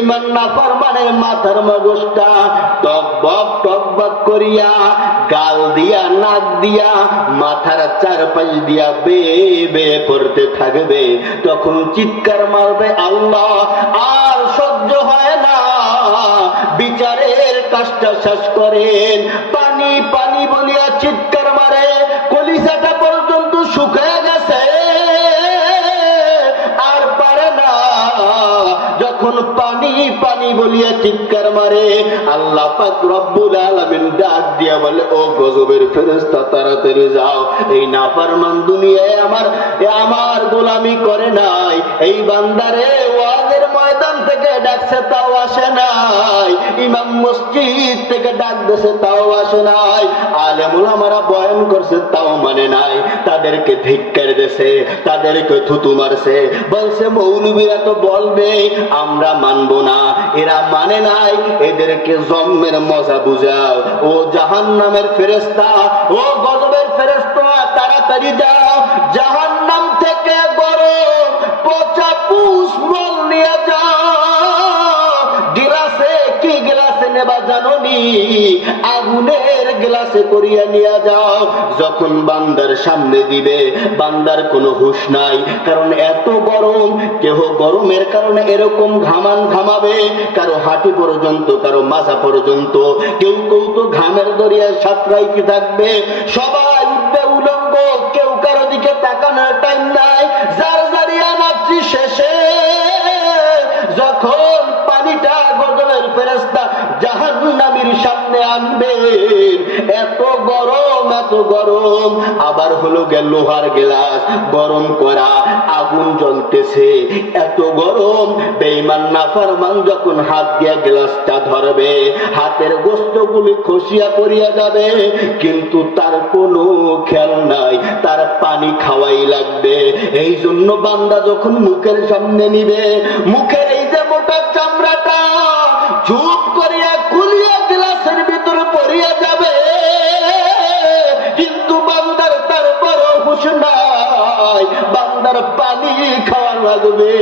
বেঈমান নাফরমানের মাথার মগজটা টকবক করিয়া গাল দিয়া নাক দিয়া মাথার চারপাশ দিয়া বে বে করতে থাকবে। তখন চিৎকার মারবে আল্লাহ, আর সহ্য হয় না, বিচারের কাজটা শেষ করেন। পানি পানি বলিয়া চিৎকার মারে, কলিজাটা পর্যন্ত শুকিয়ে গেছে, আর পারে না। যখন পানি পানি বলিয়া চিৎকার মারে, আল্লাহ পাক রব্বুল আলামিন ডাক দিয়া বলে, ও গজবের ফেরেশতা তাড়াতাড়ি যাও, এই নাফরমান দুনিয়ায় আমার গোলামি করে নাই, এই বান্দারে ওয়াজের ময়দান থেকে ডাকছে তাও আসে নাই, ইমাম মসজিদ থেকে ডাক দিয়েছে তাও আসে নাই, আলেম উলামারা বয়ান করছে তাও মানে নাই, তাদেরকে ধিক্কার দিয়েছে, তাদেরকে থুতু মারছে, বলছে মৌলবীরা তো বলবে, আমরা মানবো না, এরা মানে নাই, এদেরকে জন্মের মজা বুঝাও। ও জাহান্নামের ফেরেশতা, ও গজবের ফেরেশতা, তাড়াতাড়ি যাও, জাহান্নাম থেকে গরম পচা পুষ মল নিয়ে যাও। গিলাসে, কি গিলাসে নেবা জানোনি? আগুনের গ্লাসে করিয়া নিয়ে যাও। যখন বান্দার সামনে দিবে, বান্দার কোনো হুঁশ নাই, কারণ এত গরম। কেহ গরমের কারণে এরকম ঘামাবে, কারো হাঁটু পর্যন্ত, কারো মাথা পর্যন্ত, কেউ কেউ তো ঘামের দরিয়ায় সাঁতরাইতে থাকবে, সবাই উঠবে উলঙ্গ, কেউ কারো দিকে তাকানোর টাইম নাই, যার জারিয়া নাচি শেষে। যখন পানিটা গজবের ফেরেশতা জাহান্নামীর সামনে আনবেন, এত গরম, এত গরম। আবার হলো গেল লোহার গ্লাস, গরম করা, আগুন জ্বলতেছে, এত গরম। বেঈমান নাফরমান যখন হাত দিয়া গ্লাসটা ধরবে, হাতের গোস্তগুলি খসিয়া পড়িয়া যাবে, কিন্তু তার কোনো খেয়াল নাই, তার পানি খাওয়াই লাগবে। এই জন্য বান্দা যখন মুখের সামনে নিবে, মুখের এই যে মোটা চামড়াটা ঝুপ করিয়া খুলিয়া গ্লাসের ভিতরে পড়িয়া যাবে, কিন্তু বান্দার তারপরও হুঁশ নাই, বান্দার পানি খাওয়া লাগবে।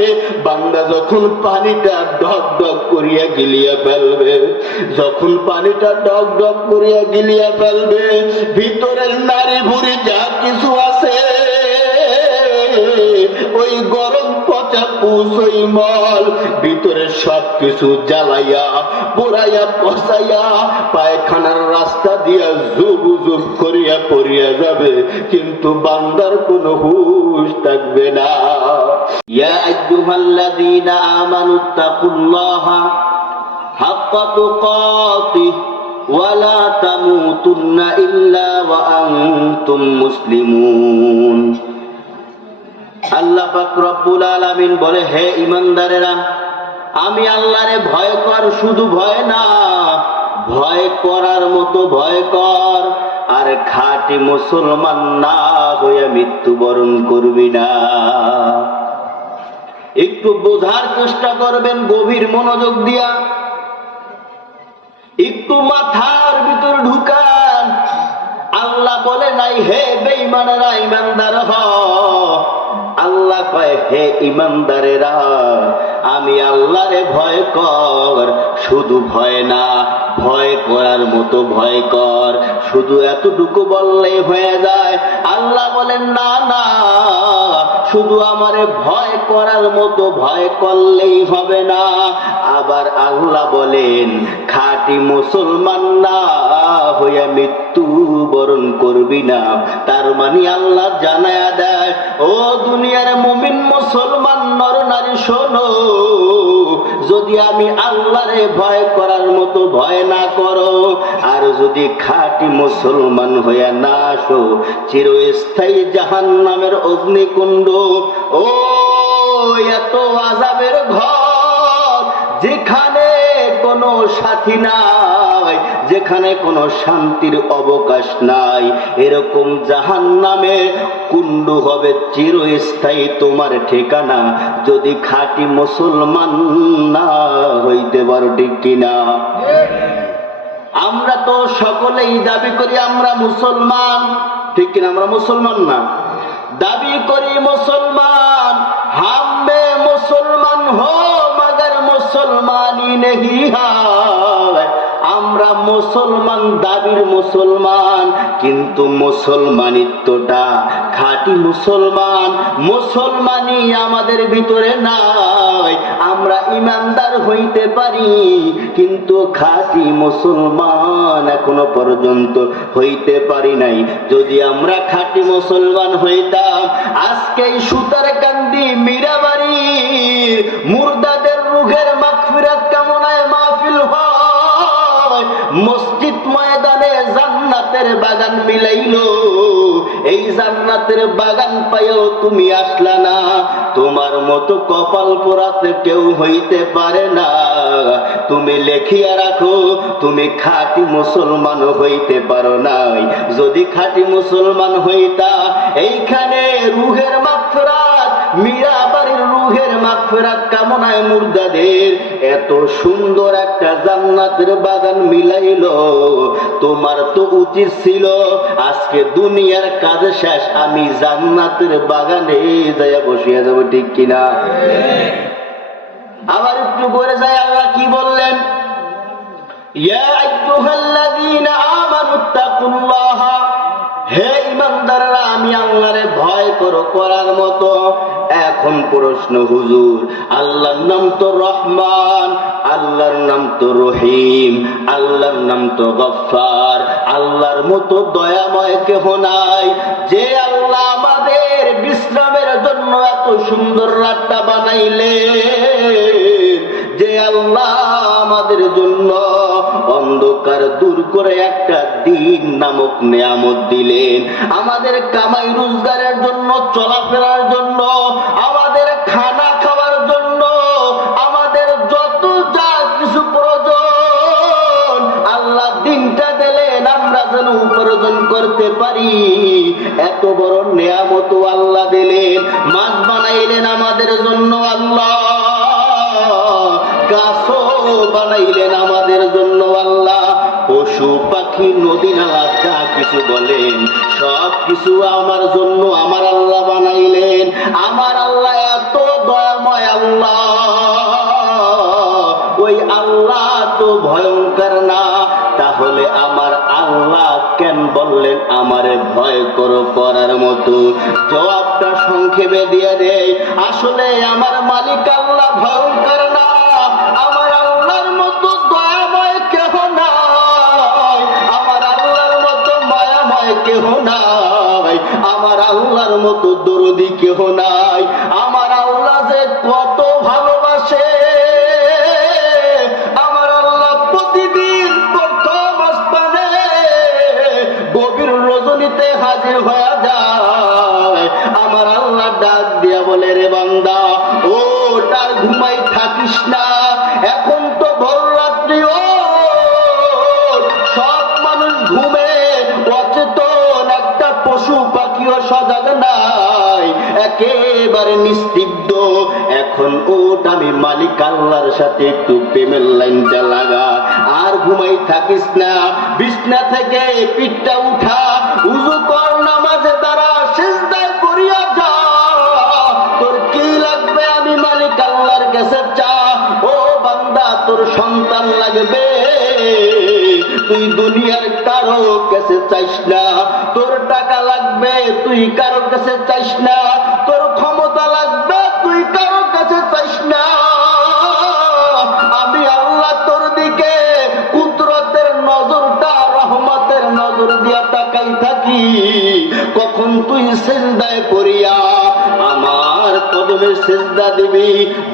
বান্দা যখন পানিটা ডক ডক করিয়া গিলিয়া ফেলবে, যখন পানিটা ডক ডক করিয়া গিলিয়া ফেলবে, ভিতরের নারী ভুড়ি যা কিছু আছে, ওই গরম পচা পুষ, ওই মল, ভিতরে সব কিছু জ্বালাইয়া পোড়াইয়া পচাইয়া পায়খানার রাস্তা দিয়া জুবু জুব করিয়া পড়িয়া যাবে, কিন্তু বান্দার কোনো হুঁশ থাকবে না। ইয়া আইয়ুহাল্লাযীনা আমানুত্তাকুল্লাহা হাক্কা তুকাতিহি ওয়া লা তামুতুন্না ইল্লা ওয়া আনতুম মুসলিমুন। আল্লাহ পাক রব্বুল আলামিন বলে, হে ঈমানদারেরা, আমি আল্লাহরে ভয় কর, শুধু ভয় না, ভয় করার মতো ভয় কর, আর খাঁটি মুসলমান না হয়ে মৃত্যুবরণ করবি না। একটু বোঝার চেষ্টা করবেন গভীর মনোযোগ দিয়া, একটু মাথার ভিতর ঢুকান। আল্লাহ বলে নাই হে বেঈমানেরা ঈমানদার হও, আল্লাহ কয় হে ঈমানদারেরা, আমি আল্লাহরে ভয় কর, শুধু ভয় না, ভয় করার মতো ভয় কর। শুধু এতটুকু বললেই হয়ে যায়? আল্লাহ বলেন না না, শুধু আমারে ভয় করার মতো ভয় করলেই হবে না। আবার আল্লাহ বলেন খাঁটি মুসলমান না হইয়া মৃত্যু বরণ করবি না। তার মানে আল্লাহ জানায়া দেয়, ও দুনিয়ার মুমিন মুসলমান নর নারী শোনো, যদি আমি আল্লাহরে ভয় করার মতো ভয় না করো, আর যদি খাঁটি মুসলমান হইয়া না আসো, চিরস্থায়ী জাহান্নামের অগ্নিকুণ্ড, ও এত আযাবের ঘর, যেখানে কোনো সাথী নাই, যেখানে কোনো শান্তির অবকাশ নাই, এরকম জাহান্নামে কুণ্ড হবে চিরস্থায়ী তোমার ঠিকানা, যদি খাঁটি মুসলমান না হইতে পারো। ঠিক কিনা? আমরা তো সকলেই দাবি করি আমরা মুসলমান, ঠিক কিনা? আমরা মুসলমান না, দাবি করি মুসলমান, হামবে মুসলমান হো মগর মুসলমান মুসলমানি নেহি হয়। আমরা মুসলমান, দাবির মুসলমান, কিন্তু মুসলমানিত্বটা খাঁটি মুসলমান, মুসলমানি আমাদের ভিতরে নাই। আমরা ইমানদার হইতে পারি, কিন্তু খাঁটি মুসলমান এখনো পর্যন্ত হইতে পারি নাই। যদি আমরা খাঁটি মুসলমান হইতাম, আজকে এই সুতারকান্দি মীরাবাড়ি মুর্দাদের রুহের মাগফিরাত কামনায় মাহফিল হয়, মসজিদ ময়দানে জান্নাতের বাগান মিলাইলো। এই জান্নাতের বাগান পাইও তুমি আসলা না। তোমার মতো কপাল পোড়াতে কেউ হইতে পারে না। তুমি লেখিয়া রাখো, তুমি খাঁটি মুসলমান হইতে পারো নাই। যদি খাঁটি মুসলমান হইতা, এইখানে রুহের মাগফিরাত, মীরাবাড়ির রুহের মাগফিরাত কামনায় মুর্দাদের এত সুন্দর একটা জান্নাতের বাগান মিলাইলো। তোমার তো উচিত ছিল আজকে দুনিয়ার কাজ শেষ, আমি জান্নাতের বাগানে যাইয়া বসিয়া যাবো, ঠিক কিনা? আবার একটু করে যায়, আল্লাহ কি বললেন? ইয়া আইয়ুহাল্লাযীনা আমানুত্তাকুল্লাহ, হে ঈমানদাররা, আমি আল্লাহরে ভয় করো করার মতো। এখন প্রশ্ন, হুজুর, আল্লাহর নাম তো রহমান, আল্লাহর নাম তো রহিম, আল্লাহর নাম তো গফফার, আল্লাহর মতো দয়াময় কেহ নাই। যে আল্লাহ আমাদের বিশ্রামের জন্য এত সুন্দর রাতটা বানাইলেন, যে আল্লাহ আমাদের জন্য অন্ধকার দূর করে একটা দিন নামক নিয়ামত দিলেন, আমাদের কামাই রোজগারের জন্য, চলাফেরার জন্য, আমাদের খানা খাওয়ার জন্য, আমাদের যত যা কিছু প্রয়োজন আল্লাহ দিনটা দিলেন, আমরা যেন উপার্জন করতে পারি। এত বড় নিয়ামত আল্লাহ দিলেন। মাছ বানাইলেন আমাদের জন্য আল্লাহ, গাছও বানাইলেন আমাদের জন্য আল্লাহ, পশু পাখি নদী নালা যা কিছু বলেন সব কিছু আমার জন্য আমার আল্লাহ বানাইলেন। আমার আল্লাহ এত দয়াময় আল্লাহ, ওই আল্লাহ তো ভয়ঙ্কর না? তাহলে আমার আল্লাহ কেন বললেন আমারে ভয় করো করার মতো? জবাবটা সংক্ষেপে দিয়ে দেয়, আসলে আমার মালিক আল্লাহ ভয়ঙ্কর না। আমার আল্লাহর মতো দয়াময় কেহ নাই, আমার আল্লাহর মতো মায়াময় কেহ নাই, আমার আল্লাহর মতো দরদি কেহ নাই। আমার আল্লাহ যে কত ভালোবাসে, আমার আল্লাহ প্রতিদিন প্রথম আসমানে গভীর রজনীতে হাজির হয়ে যায়। আমার আল্লাহ ডাক দিয়া বলে, রে বান্দা, ও তার ঘুমাই থাকিস না, এখন তো ভোর রাত্রি, ও সব মানুষ ঘুমে অচেতন, একটা পশু পাখিও সজাগ নাই, একেবারে নিস্তব্ধ। এখন ওট, আমি মালিক আল্লাহর সাথে একটু প্রেমের লাইনটা লাগা, আর ঘুমাই থাকিস না, বিছনা থেকে পিঠটা উঠা, উযু কর, নামাজে দাঁড়া, সিজদায় পড়িয়া যা, তোর কি লাগবে আমি মালিক আল্লাহর কাছে চা। ও বান্দা, তোর সন্তান লাগবে, তুই দুনিয়ার কারো কাছে চাইস না। তোর টাকা লাগবে, তুই কারো কাছে চাইস না। তোর ক্ষমতা লাগবে, তুই কারো কাছে চাইস না। আমি আল্লাহ তোর দিকে কুদরতের নজরটা, রহমতের নজর দিয়া তাকাই থাকি। কখন তুই সিজদায় পড়িয়া আমার কদমে সিজদা দিবি,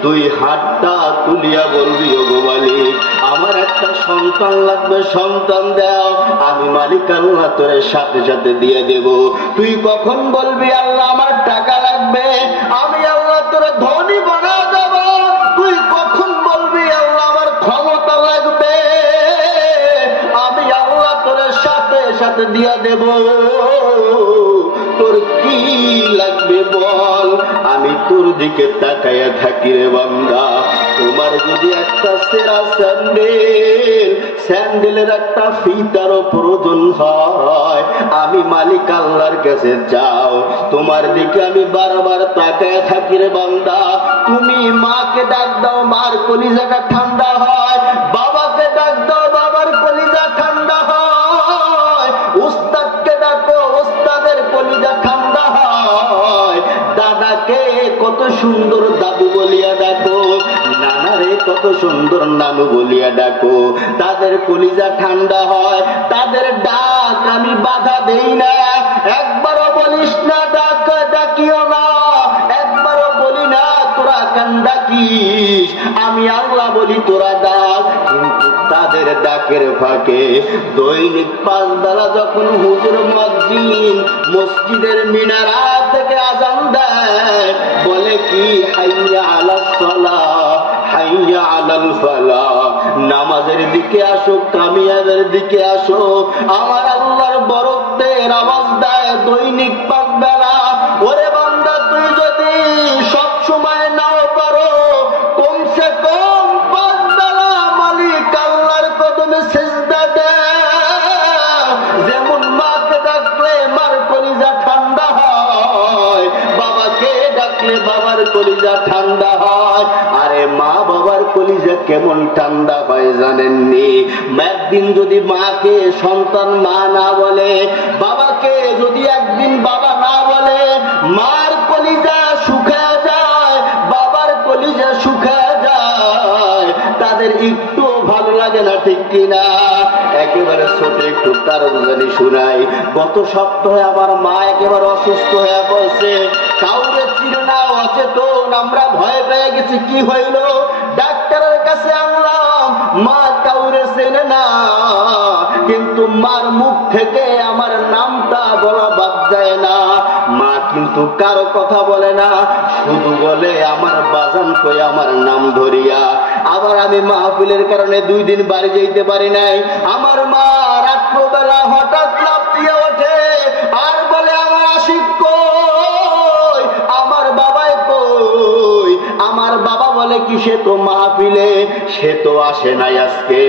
দুই হাতটা তুলিয়া বলবি, ও গো মালিক, আমার একটা সন্তান লাগবে, সন্তান দাও, আমি মালিক আল্লাহ তোর সাথে সাথে দিয়ে দেব। তুই কখন বলবি, আল্লাহ আমার টাকা লাগবে, আমি আল্লাহ তোর ধনী বানা দেব। তুই কখন বলবি, আল্লাহ আমার ক্ষমতা লাগবে, আমি আল্লাহ তোর সাথে সাথে দিয়ে দেব। তোর কি লাগবে বল, আমি তোর দিকে তাকাইয়া থাকি রে বান্দা। তোমার যদি একটা সেরা স্যান্ডেলের একটা ফিতারও প্রয়োজন হয়, আমি মালিক আল্লাহর কাছে যাও, তোমার দিকে আমি বারবার তাকায় থাকি রে বান্দা। তুমি মাকে ডাক দাও, মার কলিজাটা ঠান্ডা হয়। বাবাকে ডাক দাও, বাবার কলিজা ঠান্ডা হয়। উস্তাদকে ডাকো, উস্তাদের কলিজা ঠান্ডা হয়। দাদাকে কত সুন্দর দাদু বলিয়া ডাকো, নানারে কত সুন্দর নানু বলিয়া ডাকো, তাদের কলিজা ঠান্ডা হয়। তাদের ডাক আমি বাধা দেই না। একবারও বলিস না ডাক ডাকিও না, একবারও বলি না তোরা কান ডাকিস, আমি আল্লাহ বলি তোরা ডাক। কিন্তু তাদের ডাকের ফাঁকে দৈনিক 5 বেলা যখন হুজুর মুয়াজ্জিন মসজিদের মিনারা থেকে আযান দেয়, বলে কি হাইয়া আলাস সালাহ, হাইয়া আলাল ফালাহ, নামাজের দিকে আসো, কামিয়াবের দিকে আসো। আমার আল্লাহর বরকতের আওয়াজ দেয় দৈনিক 5 বেলা। ওরে বান্দা, তুই যদি সব সময় নাও পারো, কমসে কম 5 বেলা মালিক আল্লাহর কদমে সিজদা দে। যেমন মাকে ডাকলে মার কলিজা ঠান্ডা হয়, বাবাকে ডাকলে বাবার কলিজা ঠান্ডা হয়। আরে মা বাবার কলিজা কেমন ঠান্ডা হয় জানেননি? একদিন যদি মাকে সন্তান মা না বলে, বাবাকে যদি একদিন বাবা না বলে, মার কলিজা শুকায় যায়, বাবার কলিজা শুকায় যায়। তাদের একটু ভালো লাগে না, ঠিক কিনা? একেবারে ছোট একটু কারণ জানি শুনাই। গত সপ্তাহে আমার মা একেবারে অসুস্থ হয়ে পড়ছে, কাউরে চিনে না, অচেতন। আমরা ভয় পেয়ে গেছি, কি হইল? ডাক্তারের কাছে আনলাম, মা কাউরে চেনে না, কিন্তু মার মুখ থেকে আমার নামটা বলা বাদ যায় না। মা কিন্তু কারো কথা বলে না, শুধু বলে আমার বাজান কই, আমার নাম ধরিয়া। আবার আমি মাহফিলের কারণে 2 দিন বাড়ি যেতে পারি নাই। আমার মা রাত্রবেলা হঠাৎ লাফিয়ে ওঠে আর বলে আমার আশিক কই, আমার বাবাই কই। আমার বাবা বলে কি, সে তো মাহফিলে, সে তো আসে নাই আজকে,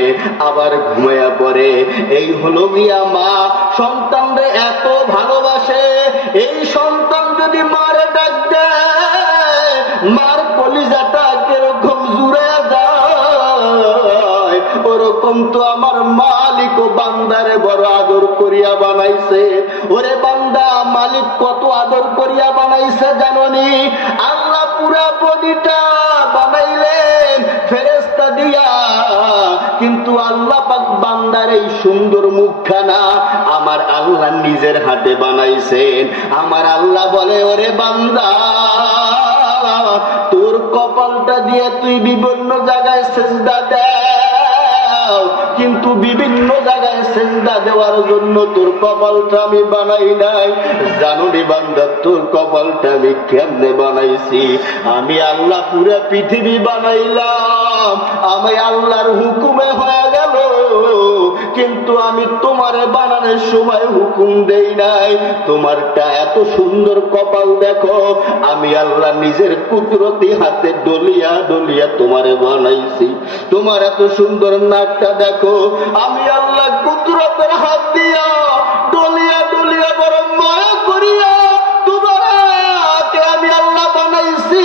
আবার ঘুমাইয়া পড়ে। এই হলো গিয়া মা সন্তানরে এত ভালোবাসে। এই সন্তান যদি মারে ডাক দেয়, মার কলিজাটা কিরকম জুড়ে যায়, ওরকম তো আমার মালিক ও বান্দারে বড় আদর করিয়া বানাইছে। ওরে বান্দা, মালিক কত আদর করিয়া বানাইছে জাননি? আল্লাহ পুরা বডিটা বানাইলেন ফেরেশতা দিয়া, কিন্তু আল্লাহ পাক বান্দার এই সুন্দর মুখখানা আমার আল্লাহ নিজের হাতে বানাইছেন। আমার আল্লাহ বলে, ওরে বান্দা, তোর কপালটা দিয়ে তুই বিভিন্ন জায়গায় সিজদা দাও, কিন্তু বিভিন্ন জায়গায় সিজদা দেওয়ার জন্য তোর কপালটা আমি বানাই নাই। জানো রে বান্দা, তোর কপালটা আমি কেমনে বানাইছি? আমি আল্লাহ পুরা পৃথিবী বানাইলাম, আমি আল্লাহর হুকুমে হয়ে গেল, কিন্তু আমি তোমারে বানানোর সময় হুকুম দেই নাই। তোমারটা এত সুন্দর কপাল দেখো, আমি আল্লাহ নিজের কুদরতি হাতে ডলিয়া ডলিয়া তোমারে বানাইছি। তোমার এত সুন্দর নাকটা দেখো, আমি আল্লাহ কুদরতের হাত দিয়া ডলিয়া ডলিয়া বড় মায়া করিয়া তোমাকে আমি আল্লাহ বানাইছি।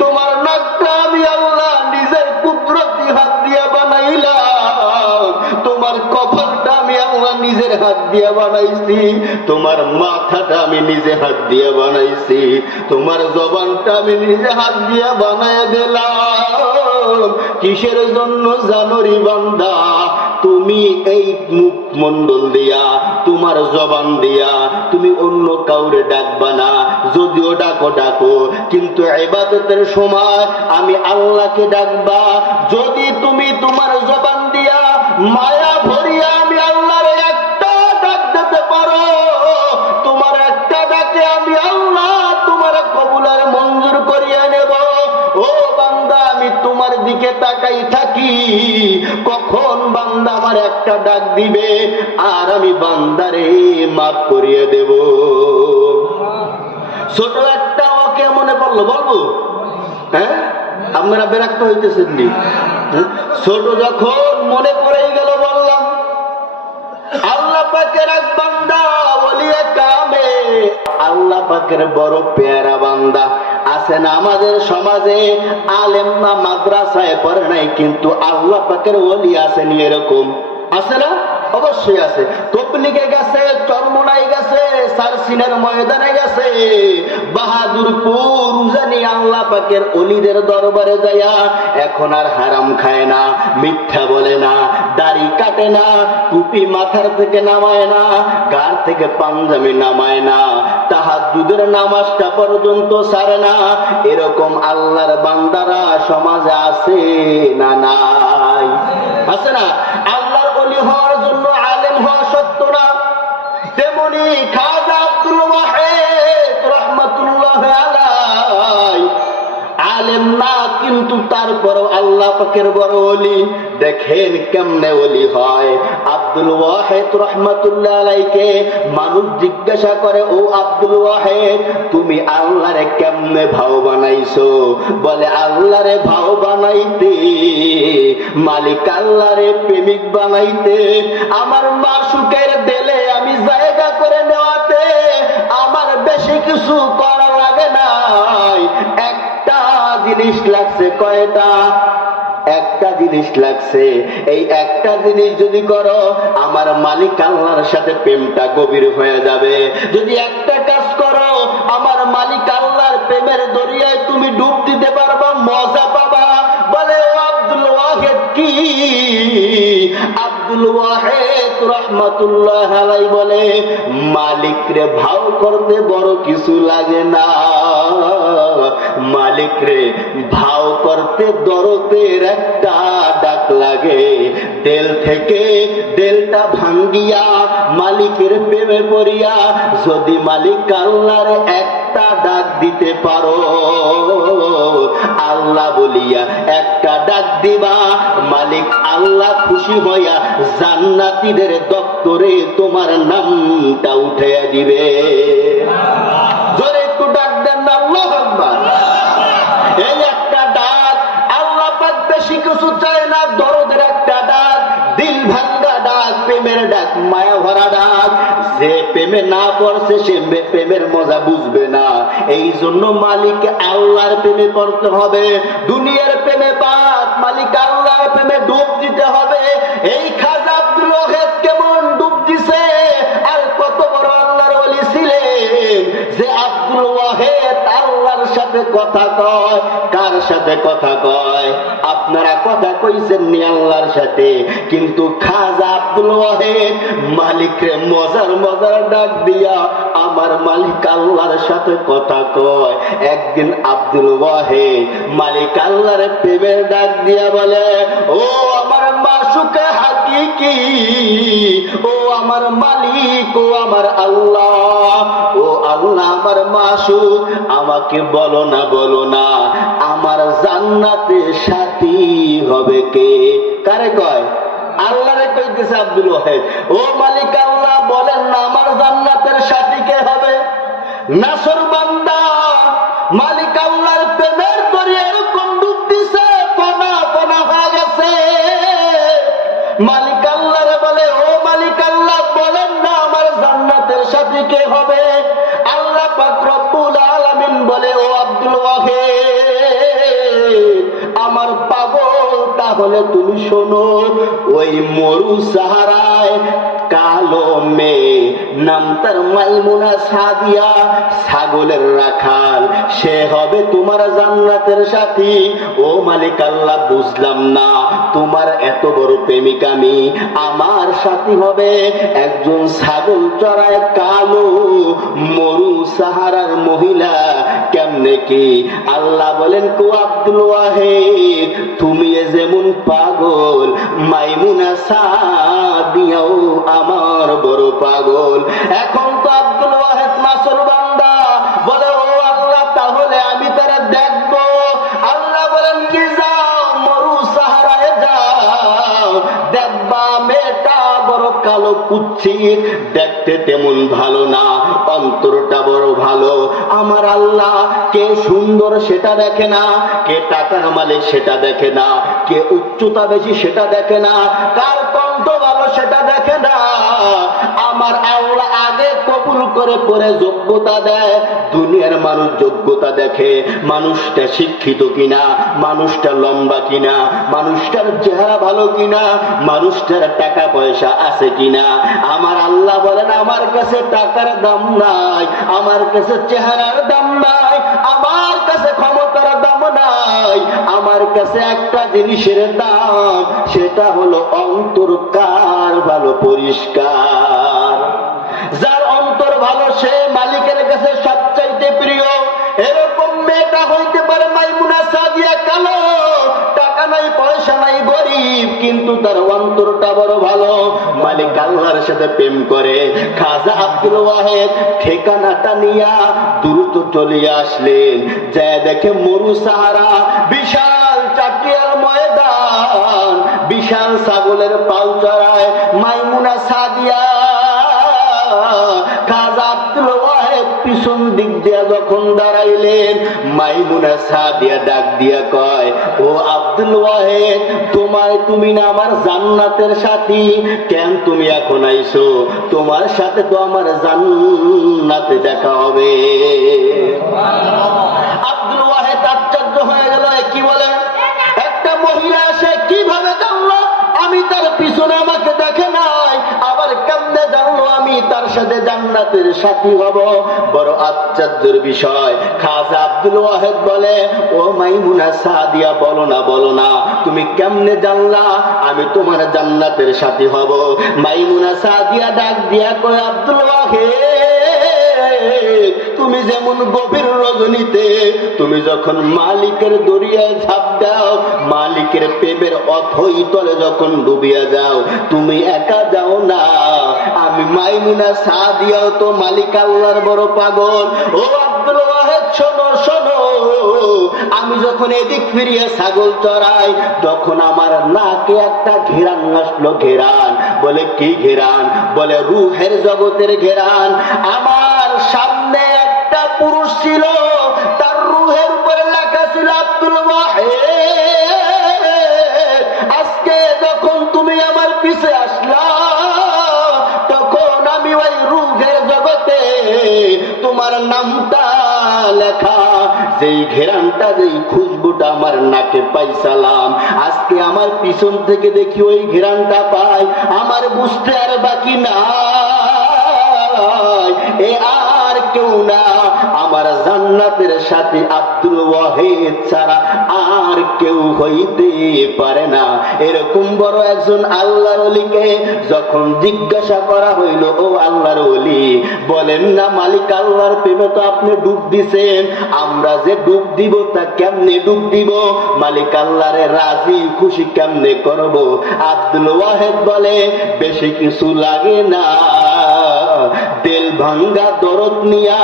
তোমার নাকটা আমি আল্লাহ নিজের কুদরতি হাত দিয়া বানাইলাম। তোমার কপালটা আমি আল্লাহ নিজের হাত দিয়া বানাইছি। তোমার মাথাটা আমি নিজে হাত দিয়া বানাইছি। তোমার জবানটা আমি নিজে হাত দিয়া বানায় দিলাম। কিসের জন্য জানোরি বান্দা? তুমি এই মুখমণ্ডল দিয়া, তোমার জবান দিয়া তুমি অন্য কাউরে ডাকবা না। যদিও ডাকো ডাকো, কিন্তু ইবাদতের সময় আমি আল্লাহকে ডাকবা। যদি তুমি তোমার জবান দিয়া মায়া ভরিয়া আমি আল্লাহর একটা ডাক দিতে পারো, তোমার একটা ডাকে আমি আল্লাহ তোমার কবুলার মঞ্জুর করিয়া নেব। ও বান্দা, আমি তোমার দিকে তাকাই থাকি, কখন বান্দা আমার একটা ডাক দিবে আর আমি বান্দারে মাফ করিয়ে দেব। ছোট একটা ওকে মনে পড়লো, বলবো? হ্যাঁ, আপনারা বিরক্ত হইতেছেন নি? ছোট যখন মনে পড়েই গেল বললাম, আল্লাহ পাকের এক বান্দা ওলিয়ে কামে, আল্লাহ পাকের বড় পেয়ারা বান্দা আছেন আমাদের সমাজে, আলেম না, মাদ্রাসায় পড়ে নাই, কিন্তু আল্লাহ পাকের ওলি আছেন, এরকম আছে না? অবশ্যই আছে। তবলিগে গেছে, চরমোনাই গেছে, সারসিনের ময়দানে গেছে, বাহাদুরপুর উজানি আল্লাহ পাকের ওলিদের দরবারে যাইয়া এখন আর হারাম খায় না, মিথ্যা বলে না, দাড়ি কাটে না, টুপি মাথার থেকে নামায় না, গার থেকে পাঞ্জাবি নামায় না, তাহাজ্জুদের নামাজটা পর্যন্ত ছাড়ে না। এরকম আল্লাহর বান্দারা সমাজে আছে না নাই? আছে না? আল্লাহর ওলি হওয়ার জন্য আলেম হওয়া সত্য না। তেমনি খাজা আব্দুল ওয়াহিদ রাহমাতুল্লাহ আলাইহি আলেম না, কিন্তু তারপরও আল্লাহ পাকের বড় ওলি। দেখেন কেমনে ওলি হয়। আব্দুল ওয়াহিদ রাহমাতুল্লাহ আলাইহিকে মানুষ জিজ্ঞাসা করে, ও আব্দুল ওয়াহিদ, তুমি আল্লাহরে কেমনে ভাও বানাইছো? বলে, আল্লাহরে ভাও বানাইতে, মালিক আল্লাহরে প্রেমিক বানাইতে, আমার মাসুকের দিলে আমি জায়গা করে নেওয়াতে আমার বেশি কিছু করা লাগে নাই। একটা জিনিস লাগছে। কয়টা? একটা জিনিস লাগছে। এই একটা জিনিস যদি করো, আমার মালিক আল্লাহর সাথে প্রেমটা গভীর হয়ে যাবে। যদি একটা কাজ করো, আমার মালিক আল্লাহর প্রেমের দরিয়ায় তুমি ডুব দিতে পারবা, মজা পাবা। বলে, ও আব্দুল ওয়াহিদ কি? আব্দুল ওয়াহিদ রাহমাতুল্লাহ আলাইহি বলে, মালিক রে ভাও করতে বড় কিছু লাগে না, মালিক রে ভাও করতে দরদের একটা ডাক লাগে। দিল থেকে দিলটা ভাঙ্গিয়া মালিকের প্রেমে পড়িয়া যদি মালিক আল্লাহর একটা ডাক দিতে পারো, আল্লাহ বলিয়া একটা ডাক দিবা, মালিক আল্লাহ খুশি হইয়া জান্নাতীদের দপ্তরে তোমার নামটা উঠাইয়া দিবে। জোরে একটু ডাক দেন না, আল্লাহু আকবার। এই একটা ডাক, আল্লাহ পাক বেশি কিছু চায় না, দরদের একটা ডাক, দিল ভাঙ্গা ডাক, প্রেমের ডাক, মায়া ভরা ডাক। যে প্রেমে না পড়ছে সে প্রেমের মজা বুঝবে না। এই জন্য মালিক আল্লাহর প্রেমে পড়তে হবে। দুনিয়ার প্রেমে বাদ, মালিক আল্লাহর প্রেমে ডুব দিতে হবে। এই খাজা আব্দুল ওয়াহিদ কেমন ডুব দিছে, আর কত বড় আল্লাহর ওলি ছিলেন যে আব্দুল ওয়াহিদ আল্লাহর সাথে কথা কয়। কার সাথে কথা কয়? আপনারা কথা কইছেন নি আল্লাহর সাথে, কিন্তু খাজা আব্দুল ওয়াহিদ মালিকরে মজার মজার ডাক দিয়া আমার মালিক আল্লাহর সাথে কথা কয়। একদিন আব্দুল ওয়াহিদ মালিক আল্লাহর প্রেমের ডাক দিয়া বলে, ও আমার মাসুকে হাকিকি, ও আমার মালিক, ও আমার আল্লাহ, ও আল্লাহ আমার মাসুক, আমাকে বলো না, বলো না, আমার জান্নাতে সাথী হবে কে? কারে কয়? আল্লাহরে কইতেছে আব্দুল ওয়াহিদ। ও মালিক আল্লাহ, বলেন না আমার জান্নাতের সাথী কে হবে? নাসর বান্দা মালিক আল্লাহর প্রেমের দরিয়া এরকম ডুব দিছে, পানা পানা হয়ে গেছে। মালিক আল্লাহরে বলে, ও মালিক আল্লাহ, বলেন না আমার জান্নাতের সাথী কে হবে? আল্লাহ পাক রব্বুল আলামিন বলে, ও আব্দুল ওয়াহিদ আমার পাগল, তাহলে তুমি শোনো, ওই মরু সাহারায় কালো মেয়ে, নাম তার মাইমুনা সাদিয়া, ছাগলের রাখাল, সে হবে তোমার জান্নাতের সাথী। ও মালিক আল্লাহ, বুঝলাম না, তোমার এত বড় প্রেমিক আমি, আমার সাথী হবে একজন ছাগল চড়ায় কালো মরু সাহারার মহিলা, কেমনে কি? আল্লাহ বলেন, কো আব্দুল ওয়াহিদ, তুমি যেমন পাগল, মাইমুনা সাদিয়াও আমার বড় পাগল। এখন তো আব্দুল ওয়াহিদ নাসর বান্দা, বলে, ও আল্লাহ, তাহলে আমি তারা দেখবো। আল্লাহ বলেন কি, যাও মরু সাহারায় যাও, দেখবা মেয়েটা বড় কালো কুৎসিত, দেখতে তেমন ভালো না, অন্তরটা বড় ভালো। আমার আল্লাহ কে সুন্দর সেটা দেখে না, কে টাকার মালিক সেটা দেখে না, কে উচ্চতা বেশি সেটা দেখে না, কার কণ্ঠ ভালো সেটা দেখে না। আমার আল্লাহ আগে কবুল করে পরে যোগ্যতা দেয়। দুনিয়ার মানুষ যোগ্যতা দেখে, মানুষটা শিক্ষিত কিনা, মানুষটা লম্বা কিনা, মানুষটার চেহারা ভালো কিনা, মানুষটার টাকা পয়সা আছে কিনা। আমার আল্লাহ বলেন আমার কাছে টাকার দাম নাই, আমার কাছে চেহারার দাম নাই, আমার কাছে ক্ষমতার দাম নাই, আমার কাছে একটা জিনিসের দাম, সেটা হলো অন্তর কার ভালো, পরিষ্কার। যার অন্তর ভালো সে মালিকের কাছে সবচাইতে প্রিয়। এরকম মেয়েটা হইতে পারে মাইমুনা সাদিয়া কালো, টাকা নাই পয়সা নাই, গরিব, কিন্তু তার অন্তরটা বড় ভালো। মালিক আল্লাহর সাথে প্রেম করে। খাজা আব্দুল ওয়াহেদ ঠিকানাটা নিয়া দ্রুত চলে আসলেন। যায় দেখে মরু সাহারা, বিশাল চাটিয়ার ময়দান, বিশাল ছাগলের পাল চড়ায় মাইমুনা সাদিয়া। খাজা আব্দুল ওয়াহেদ পিছন দিক দিয়া যখন দাঁড়াইলেন, মাইমুনা সাদিয়া ডাক দিয়া কয়, ও আব্দুল ওয়াহেদ, তুমি না আমার জান্নাতের সাথী, কেন তুমি এখন আইছো? তোমার সাথে তো আমার জান্নাতে দেখা হবে। আব্দুল ওয়াহেদ আশ্চর্য হয়ে গেল, কি বলে? একটা মহিলা এসে কিভাবে জানলো আমি তার পিছনে, আমাকে দেখে নাই, আবার কেমনে জানলো আমি তার সাথে জান্নাতের সাথী হব? বড় আশ্চর্যের বিষয়। খাজা আব্দুল ওয়াহেদ বলে, ও মাইমুনা সাদিয়া, বলো না, বলো না, তুমি কেমনে জানলা আমি তোমার জান্নাতের সাথী হব? মাইমুনা সাদিয়া ডাক দিয়া কয়, আব্দুল ওয়াহেদ, তুমি যেমন গভীর রজনীতে তুমি যখন মালিকের দরিয়ায় ঝাঁপ দাও, মালিকের প্রেমের অথই তলে যখন ডুবিয়া যাও, তুমি একা যাও না, আমি মাইমুনা সাদিয়াও তো মালিক আল্লাহর বড় পাগল। ও আব্দুল ওয়াহেদ, শোনো শোনো, আমি যখন এদিক ফিরিয়ে ছাগল চড়াই, তখন আমার নাকে একটা ঘেরান আসলো। ঘেরান? বলে কি ঘেরান? বলে রূহের জগতের ঘেরান। আমার সামনে একটা পুরুষ ছিল, তার রূহের উপরে লেখা ছিল আব্দুল ওয়াহেদ। আজকে যখন তুমি আমার পিছে আসলা, তখন আমি ওই রূহের জগতে তোমার নামটা লেখা, যেই ঘেরানটা, যেই খুশবুটা আমার নাকে পাইছিলাম, আজকে আমার পিছন থেকে দেখি ওই ঘেরানটা পাই, আমার বুঝতে আর বাকি নাই, এ আর কেউ না, আমার জান্নাতের সাথে আব্দুল ওয়াহেদ ছাড়া আর কেউ হইতে পারে না। এরকম বড় একজন আল্লাহর ওলিকে যখন জিজ্ঞাসা করা হইল, ও আল্লাহর ওলি, বলেন না মালিক আল্লাহর প্রেমে তো আপনি ডুব দিছেন, আমরা যে ডুব দিব তা কেমনে ডুব দিব? মালিক আল্লাহরে রাজি খুশি কেমনে করব? আব্দুল ওয়াহেদ বলে, বেশি কিছু লাগে না, তেল ভাঙ্গা দরদ নিয়া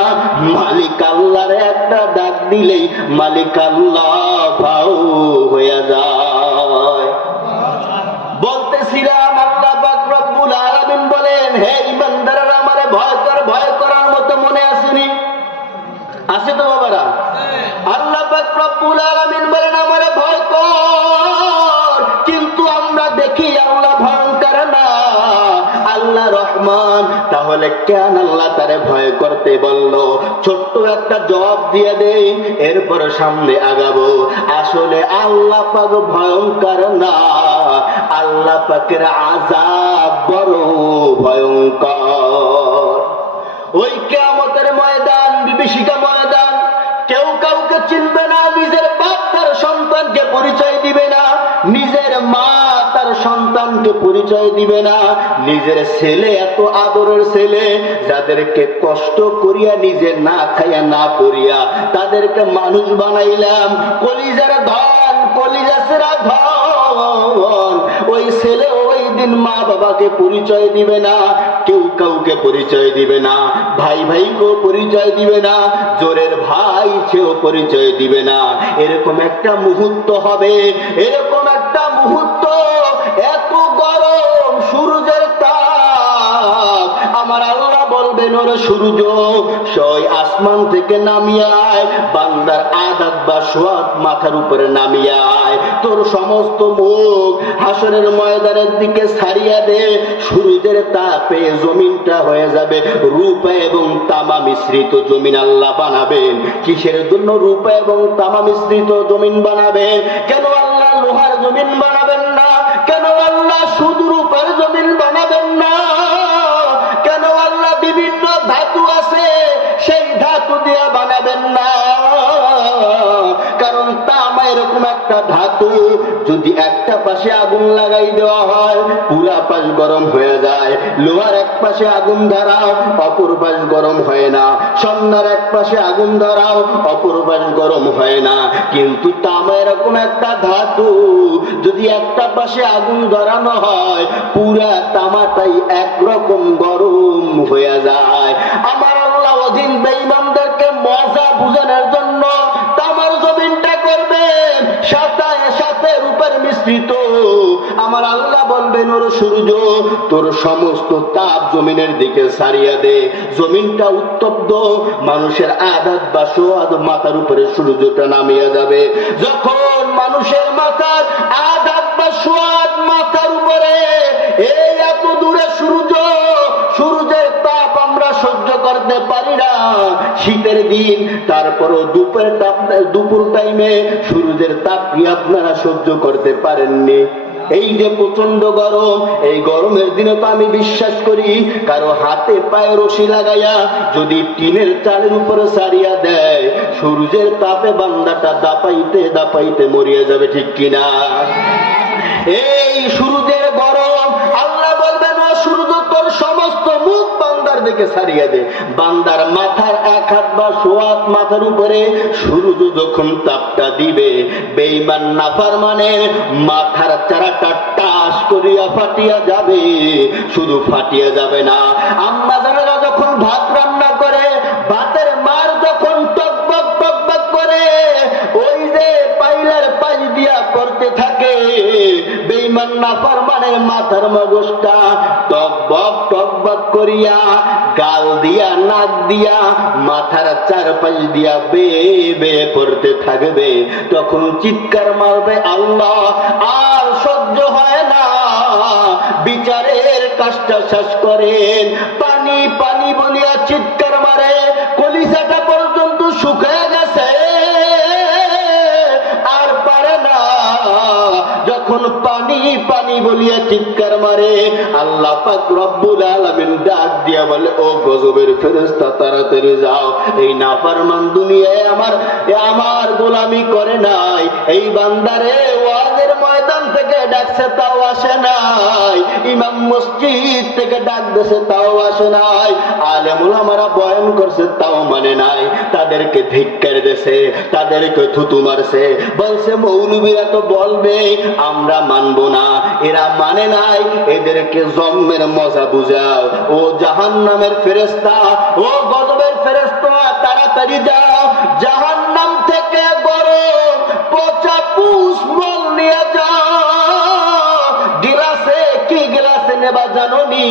মালিক আল্লাহর একটা ডাক দিলেই মালিক আল্লাহ ভাও হয়ে যায়। বলতেছিলাম আল্লাহ পাক রব্বুল আলামিন বলেন, হে ইমানদাররা, আমারে ভয় কর, ভয় করার মতো মনে আসেনি? আছে তো বাবারা? আল্লাহ পাক রব্বুল আলামিন বলেন, আমারে ভয় কর, কিন্তু আমরা দেখি আল্লাহ ভয়ঙ্কর না, আল্লাহ রহমান। তাহলে কেন আল্লাহ তারে ভয় করতে বলল? ছোট্ট একটা জবাব দিয়ে দেই, এরপর সামনে আগাবো। আসলে আল্লাহ পাক ভয়ঙ্কর না, আল্লাহ পাকের আযাব বড় ভয়ঙ্কর। ওই কিয়ামতের ময়দান, বিভীষিকা ময়দান, কেউ কাউকে চিনবে না, নিজের বাপ তার সন্তানকে পরিচয় দিবে না, নিজের মা তার সন্তানকে পরিচয় দিবে না, নিজের ছেলে, এত আদরের ছেলে, যাদেরকে কষ্ট করিয়া নিজে না খাইয়া না করিয়া তাদেরকে মানুষ বানাইলাম, কলিজার ধন, কলিজা সেরা ধন, ওই ছেলে ওই দিন মা বাবাকে পরিচয় দিবে না, কেউ কাউকে পরিচয় দিবে না, ভাই ভাইকেও পরিচয় দিবে না, জোরের ভাই সেও পরিচয় দিবে না। এরকম একটা মুহূর্ত হবে, এরকম একটা মুহূর্ত, এত গরম, সূর্যের তাপ, সূর্য সই আসমান থেকে নামিয়ে আয়, বান্দার আদাত বা সোয়াদ মাথার উপরে নামিয়ে আয়, তোর সমস্ত মুখ হাসরের ময়দানের দিকে ছাড়িয়া দে, সূর্যের তাপে জমিনটা হয়ে যাবে রূপা এবং তামা মিশ্রিত জমিন আল্লাহ বানাবেন। কিসের জন্য রূপা এবং তামা মিশ্রিত জমিন বানাবেন? কেন আল্লাহ লোহার জমিন বানাবেন না? কেন আল্লাহ শুধু রূপার জমিন বানাবেন না? কেন আল্লাহ বিভিন্ন ধাতু আছে সেই ধাতু দিয়া বানাবেন না? কারণ তামা এরকম একটা ধাতু, যদি একটা পাশে আগুন লাগাই দেওয়া হয় পুরা পাশ গরম হয়ে যায়। লোহার এক পাশে আগুন ধরাও অপর পাশ গরম হয় না, স্বর্ণের এক পাশে আগুন ধরাও অপর পাশ গরম হয় না। কিন্তু তামা এরকম একটা ধাতু, যদি একটা পাশে আগুন ধরানো হয় পুরা তামাটাই একরকম গরম হয়ে যায়। আমার আল্লাহ ওদিন বেঈমানদেরকে মজা বুঝানোর জন্য তামার জমিনটা করবেন সাথে সাথে রূপের মিশ্রিত। আমার আল্লাহ বলবেন, ওর সূর্য তোর সমস্ত তাপ জমিনের দিকে ছাড়িয়ে দে, জমিনটা উত্তপ্ত, মানুষের আদাত বা সোয়াদ মাথার উপরে সূর্যটা নামিয়ে যাবে। যখন মানুষের মাথার আদাত বা সোয়াদ মাথার উপরে, এই এত দূরে সূর্য, সূর্যের তাপ আমরা সহ্য করতে পারি না শীতের দিন, তারপরও দুপুর টাইমে সূর্যের তাপ কি আপনারা সহ্য করতে পারেননি? এই যে প্রচন্ড গরম, এই গরমের দিনে তো আমি বিশ্বাস করি কারো হাতে পায়ে রশি লাগাইয়া যদি টিনের চালের উপরে সারিয়া দেয়, সূর্যের তাপে বান্দাটা দাপাইতে দাপাইতে মরিয়া যাবে, ঠিক কিনা? এই সূর্যের গরম, আল্লাহ বলবেন ও সূর্য তোর সমস্ত মুখ বান্দার দিকে ছাড়িয়ে দে। বান্দার মাথার এক হাত বা সোয়াত মাথার উপরে সূর্য যখন তাপটা দিবে, বেঈমান নাফরমানের মাথার চারাটা টাস করিয়া ফাটিয়া যাবে। শুধু ফাটিয়া যাবে না, আম্মা জানেরা যখন ভাত রান্না করে, ভাতের মার যখন টকবক টকবক করে ওই যে পাইলার পাশ দিয়া করতে থাকে, বেঈমান নাফরমানের মাথার মগজটা টকবক টকবক করিয়া গাল দিয়া নাক দিয়া মাথার চারপাশ দিয়া বেয়ে বেয়ে পড়তে থাকবে। তখন চিৎকার মারবে, আল্লাহ আর সহ্য হয় না, বিচারের কাজটা শেষ করেন। পানি পানি বলিয়া চিৎকার মারে, কলিজাটা পর্যন্ত শুকিয়ে গেছে, আর পারে না। যখন পানি পানি বলিয়া চিৎকার মারে, আল্লাহ পাক রব্বুল আলামিন ডাক দিয়া বলে, ও গজবের ফেরেশতা তাড়াতাড়ি যাও, এই নাফরমান দুনিয়ায় আমার গোলামি করে নাই, এই বান্দারে ওয়াজের ময়দান থেকে ডাকছে তাও আসে নাই, ইমাম মসজিদ থেকে ডাক দিয়েছে তাও আসে নাই, আলেম উলামারা বয়ান করছে তাও মানে নাই, তাদেরকে ধিক্কার দিয়েছে, তাদেরকে থুতু মারছে, বলছে মৌলবীরা তো বলবে আমরা মানবো না, এরা মানে নাই, এদেরকে জন্মের মজা বুঝাও। ও জাহান্নামের ফেরেশতা, ও গজবের ফেরেশতা, তাড়াতাড়ি যাও, জাহান্নাম থেকে গরম পচা পুষ মল নিয়ে যাও। গ্লাসে কি গ্লাসে নেবা জানোনি?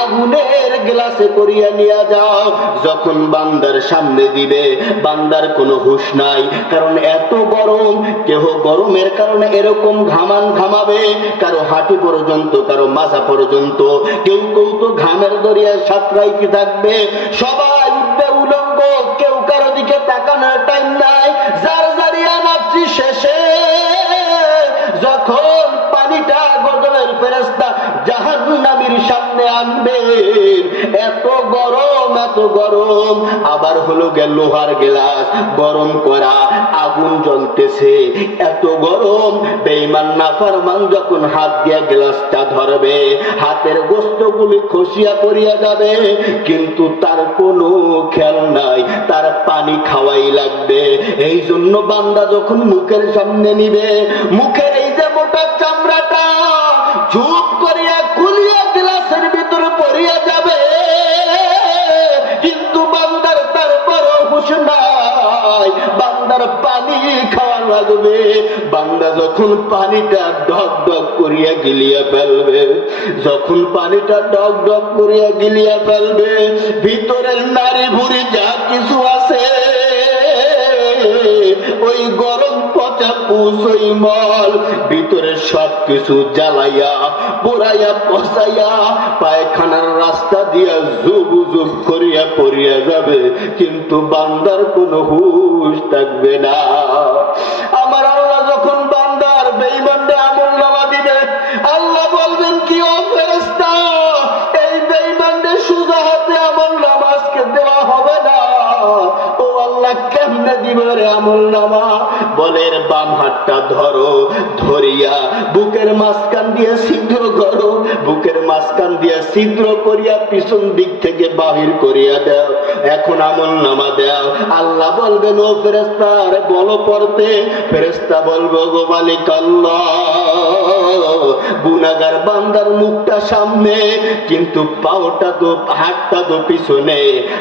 আগুনের গ্লাসে করিয়া নিয়ে যাও। যখন বান্দার সামনে দিবে, বান্দার কোনো হুঁশ নাই, কারণ এত গরম। কেহ গরমের কারণে এরকম ঘামাবে, কারো হাঁটু পর্যন্ত, কারো মাথা পর্যন্ত, কেউ কেউ তো ঘামের দরিয়ায় সাঁতরাইতে থাকবে। সবাই উঠবে উলঙ্গ, কেউ কারো দিকে তাকানোর টাইম নাই, যার জারিয়া নাফসি শেষে। যখন পানিটা গজবের ফেরেশতা জাহান্নামীর সামনে আনবেন, এত গরম এত গরম। আবার হলো গেল লোহার গ্লাস গরম করা, আগুন জ্বলতেছে, এত গরম। বেঈমান নাফরমান যখন হাত দিয়া গ্লাসটা ধরবে, হাতের গোস্তগুলি খসিয়া পড়িয়া যাবে, কিন্তু তার কোনো খেয়াল নাই, তার পানি খাওয়াই লাগবে। এই জন্য বান্দা যখন মুখের সামনে নিবে, মুখের এই যে মোটা চামড়াটা ঝুপ করিয়া খুলিয়া গ্লাসের ভিতরে পড়িয়া যাবে, কিন্তু বান্দার তারপরও হুঁশ নাই, বান্দার পানি খাওয়া লাগবে। বান্দা যখন পানিটা ডক ডক করিয়া গিলিয়া ফেলবে, যখন পানিটা ডক ডক করিয়া গিলিয়া ফেলবে, ভিতরের নারী ভুড়ি যা কিছু আছে ওই গরম পচা পুষ ওই মল ভিতরে সব কিছু জ্বালাইয়া পোড়াইয়া পচাইয়া পায়খানার রাস্তা দিয়া জুব জুব করিয়া পড়িয়া যাবে, কিন্তু বান্দার কোনো হুঁশ থাকবে না। আমার আল্লাহ যখন বান্দার বেঈমানদের আমলনামা দিবে, আল্লাহ বলবেন কি, ও ফেরেশতা, এই বেঈমানদের সোজা হাতে আমলনামা আজকে দেওয়া হবে না। ও আল্লাহ, কেমনে দিবে রে আমলনামা? বলে বাম হাতটা ধরো, ধরিয়া বুকের মাঝখান দিয়ে ছিদ্র করো, বুকের মাঝখান দিয়ে ছিদ্র করিয়া পিছন দিক থেকে বাহির করিয়া দাও, এখন আমলনামা দাও। আল্লাহ বলবেন ও ফেরেশতা বলো পড়তে। ফেরেশতা বলবো গো মালিক আল্লাহ, গুনাহগার বান্দার মুখটা সামনে কিন্তু পাওটা তো, হাতটা তো পিছনে,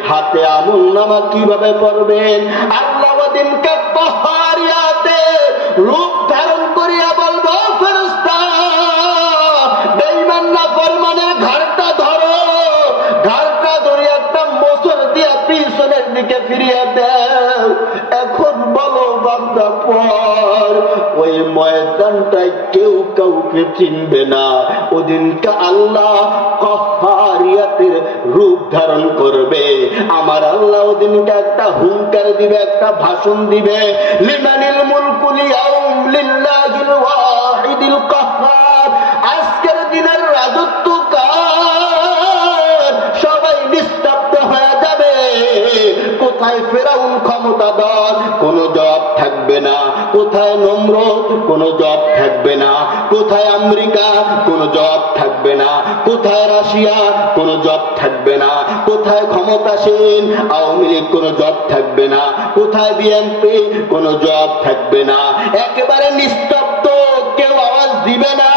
হাতে আমলনামা কিভাবে পড়বেন? আল্লাহ ওদিনকে পাহাড়িয়াতে রূপ ধারণ করিয়া বলবো ফেরেশতা, বেঈমান নাফরমানের ঘাড়টা ধরো, ঘাড়টা ধরিয়া একটা মোচড় দিয়া পিছনের দিকে ফিরিয়ে দাও। এখন বলো বান্দা পর। ওই ময়দানটায় কেউ কাউকে চিনবে না। ওদিনটা আল্লাহ কাহারিয়াতের রূপ ধারণ করবে। আমার আল্লাহ ওদিনটা একটা হুঙ্কার দিবে, একটা ভাষণ দিবে, লিমানিল মুলকুল ইয়াউম লিল্লাহিল ওয়াহিদিল কাহ্হার। আজকের দিনের রাজত্ব কার? সবাই নিস্তব্ধ হয়ে যাবে। কোথায় ফেরাউন ক্ষমতাধর? কোনো জবাব থাকবে না। কোথায় নমরুদ? কোনো জবাব থাকবে না। কোথায় আমেরিকা? কোনো জবাব থাকবে না। কোথায় রাশিয়া? কোনো জবাব থাকবে না। কোথায় ক্ষমতাসীন আওয়ামী লীগ? কোনো জবাব থাকবে না। কোথায় বিএনপি? কোনো জবাব থাকবে না। একেবারে নিস্তব্ধ, কেউ আওয়াজ দিবে না।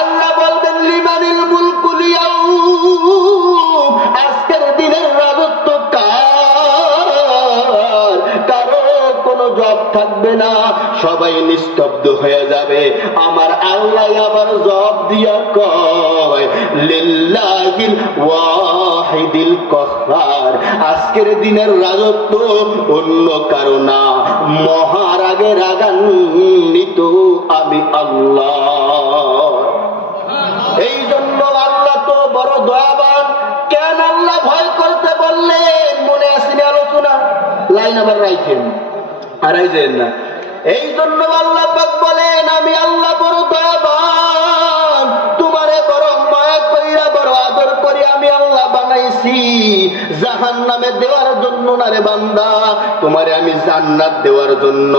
আল্লাহ বলবেন লিমানিল মুলকুল ইয়াউম, আজকের দিনের রাজত্ব কার? কারো কোনো জবাব থাকবে না, সবাই নিস্তব্ধ হয়ে যাবে। আমার আল্লাহ আবার জবাব দিয়া কয় লিল্লাহিল ওয়াহিদিল কাহ্হার। আজকের দিনের রাজত্ব অন্য কারো না, মহারাগে রাগান্বিত আমি আল্লাহ। এই জন্য আল্লাহ তো বড় দয়াবান। কেন আল্লাহ ভয় করতে বললেন? মনে আসেনি আলোচনা? লাইন আবার রাইছেন আর আইছেন না। এই জন্য আল্লাহ পাক বলেন আমি আল্লাহ বড় দয়াবান, তোমারে বড় মায়া কইরা বড় আদর করি আমি আল্লাহ বানাইছি জাহান্নামে দেওয়ার জন্য না রে বান্দা, তোমারে আমি জান্নাত দেওয়ার জন্য।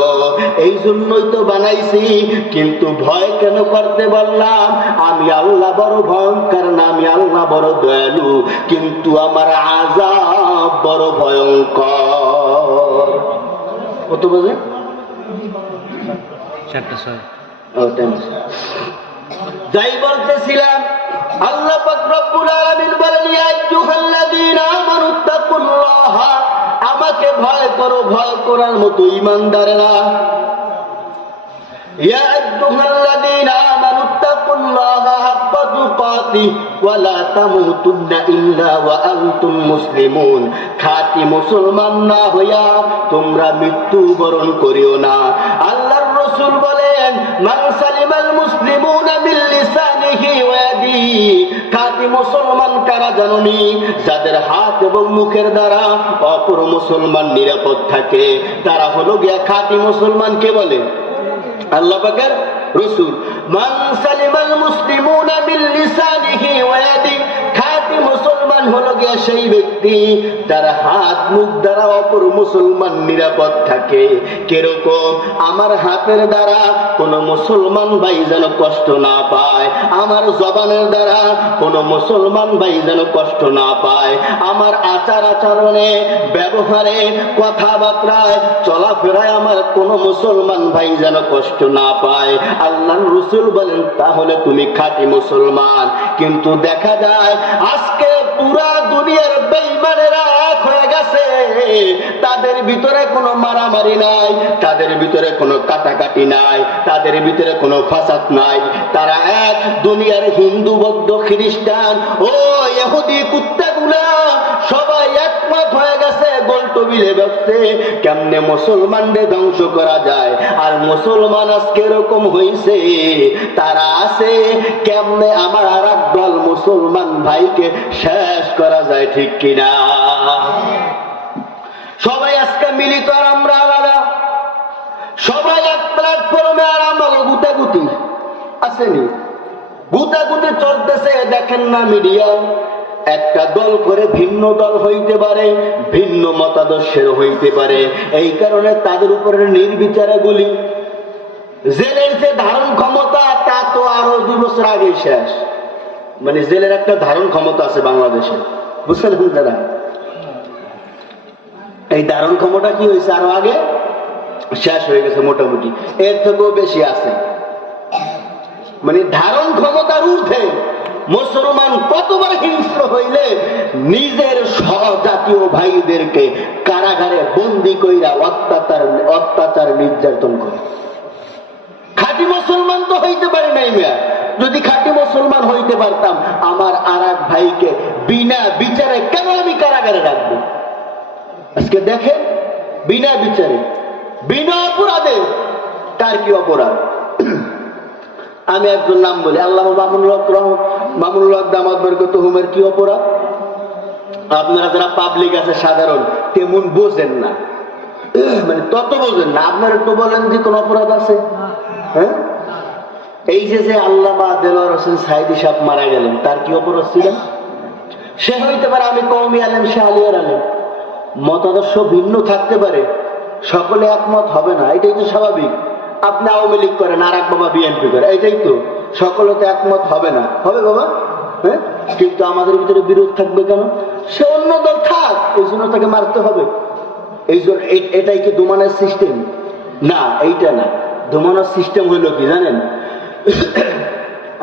এই জন্যই তো বানাইছি। কিন্তু ভয় কেন করতে বললাম? আমি আল্লাহ বড় ভয়ঙ্কর না, আমি আল্লাহ বড় দয়ালু, কিন্তু আমার আযাব বড় ভয়ঙ্কর। কত বাজে? 4:06। যাই বলতেছিলাম, আল্লাহ পাক রব্বুল আলামিন বলেন ইয়া আইয়ুহাল্লাযীনা আমানুত্তাকুল্লাহ, আমাকে ভয় করো, ভয় করার মতো ঈমানদারেরা। ইয়া আইয়ুহাল্লাযীনা আমানুত্তাকুল্লাহ হাক্কা তুকাতিহি ওয়া লা তামুতুন্না ইল্লা ওয়া আনতুম মুসলিমুন। খাঁটি মুসলমান না হইয়া তোমরা মৃত্যুবরণ করিও না। আল্লাহর রাসূল বলেন মান সালিমাল মুসলিমুনা মিন লিসানিহি ওয়া ইয়াদিহি। খাঁটি মুসলমান কারা জানোনি? যাদের হাত এবং মুখের দ্বারা অপর মুসলমান নিরাপদ থাকে, তারা হলো গিয়া খাঁটি মুসলমান। কে বলে? আল্লাহ পাকের রাসূল। মান সালিমাল মুসলিমুনা মিন লিসানিহি ওয়া ইয়াদিহি। খাঁটি মুসলমান হলো গিয়া সেই ব্যক্তি যার হাত মুখ দ্বারা অপর মুসলমান নিরাপদ থাকে। কিরকম? আমার হাতের দ্বারা কোন মুসলমান ভাই যেন কষ্ট না পায়, আমার জবানের দ্বারা কোন মুসলমান ভাই যেন কষ্ট না পায়, আমার আচার আচরণে, ব্যবহারে, কথাবার্তায়, চলাফেরায় আমার কোন মুসলমান ভাই যেন কষ্ট না পায়। আল্লাহর রাসূল বলেন তাহলে তুমি খাঁটি মুসলমান। কিন্তু দেখা যায় আজকে পুরা দুনিয়ার বেঈমানেরা এক হয়ে গেছে। আছে, তাদের ভিতরে কোনো মারামারি নাই, তাদের ভিতরে কোনো কাটাকাটি নাই, তাদের ভিতরে কোনো ফাসাদ নাই। তারা এক দুনিয়ার হিন্দু, বৌদ্ধ, খ্রিস্টান ও ইহুদি কুত্তাগুলা সবাই একমত হয়ে গেছে গোলটো মিলে ব্যবসে কেমনে মুসলমানদের ধ্বংস করা যায়। আর মুসলমান আজকে এরকম হয়েছে, তারা আছে কেমনে আমার আর এক দল মুসলমান ভাইকে শেষ করা যায়, ঠিক কিনা? সবাই আজকে মিলিত আর আমরা আলাদা, সবাই এক প্ল্যাটফর্মে আর আমরা গুতাগুতি আসেনি, গুতাগুতি চলতেছে। দেখেন না মিডিয়া, একটা দল করে ভিন্ন দল হইতে পারে, ভিন্ন মতাদর্শের হইতে পারে, এই কারণে তাদের উপরে নির্বিচারে গুলি। জেলের যে ধারণ ক্ষমতা তা তো আরো 2 বছর আগে শেষ। মানে জেলের একটা ধারণ ক্ষমতা আছে বাংলাদেশে, বুঝছেন দাদা? এই ধারণ ক্ষমতা কি হয়েছে আরো আগে শেষ হয়ে গেছে, মোটামুটি এর থেকেও বেশি আছে। মানে ধারণ ক্ষমতার ঊর্ধ্বে মুসলমান কতবার হিংস্র হইলে নিজের সহজাতীয় ভাইদেরকে কারাগারে বন্দি কইরা অত্যাচার নির্যাতন করে। খাঁটি মুসলমান তো হইতে পারে নাই মিয়া। যদি খাঁটি মুসলমান হইতে পারতাম, আমার আর এক ভাইকে বিনা বিচারে কেন আমি কারাগারে রাখবো? আজকে দেখেন, বিনা বিচারে, বিনা অপরাধে তার কি অপরাধ? আমি একজন নাম বলি, আল্লাহ মামুনুল হক দামাত বরকতুহুমের কি অপরাধ? আপনারা যারা পাবলিক আছে সাধারণ তেমন বোঝেন না, মানে তত বোঝেন না। আপনারা একটু বলেন যে কোন অপরাধ আছে? হ্যাঁ, এই যে আল্লামা দেলোয়ার হোসেন সাইদি সাহেব মারা গেলেন, তার কি অপরাধ ছিল? সে হইতে পারে আমি কওমি আলেম, সে আলিয়ার আলেম, মতাদর্শ ভিন্ন থাকতে পারে, সকলে একমত হবে না, এটাই তো স্বাভাবিক। আপনি আওয়ামী লীগ করেন, আর এক বাবা বিএনপি করে, এইটাই তো, সকলে তো একমত হবে না, হবে বাবা? হ্যাঁ, কিন্তু আমাদের ভিতরে বিরোধ থাকবে কেন? সে অন্য দল থাক, এই জন্য তাকে মারতে হবে? এই জন্য এটাই কি দোমানের সিস্টেম? না, এইটা না। দোমানের সিস্টেম হইল কি জানেন?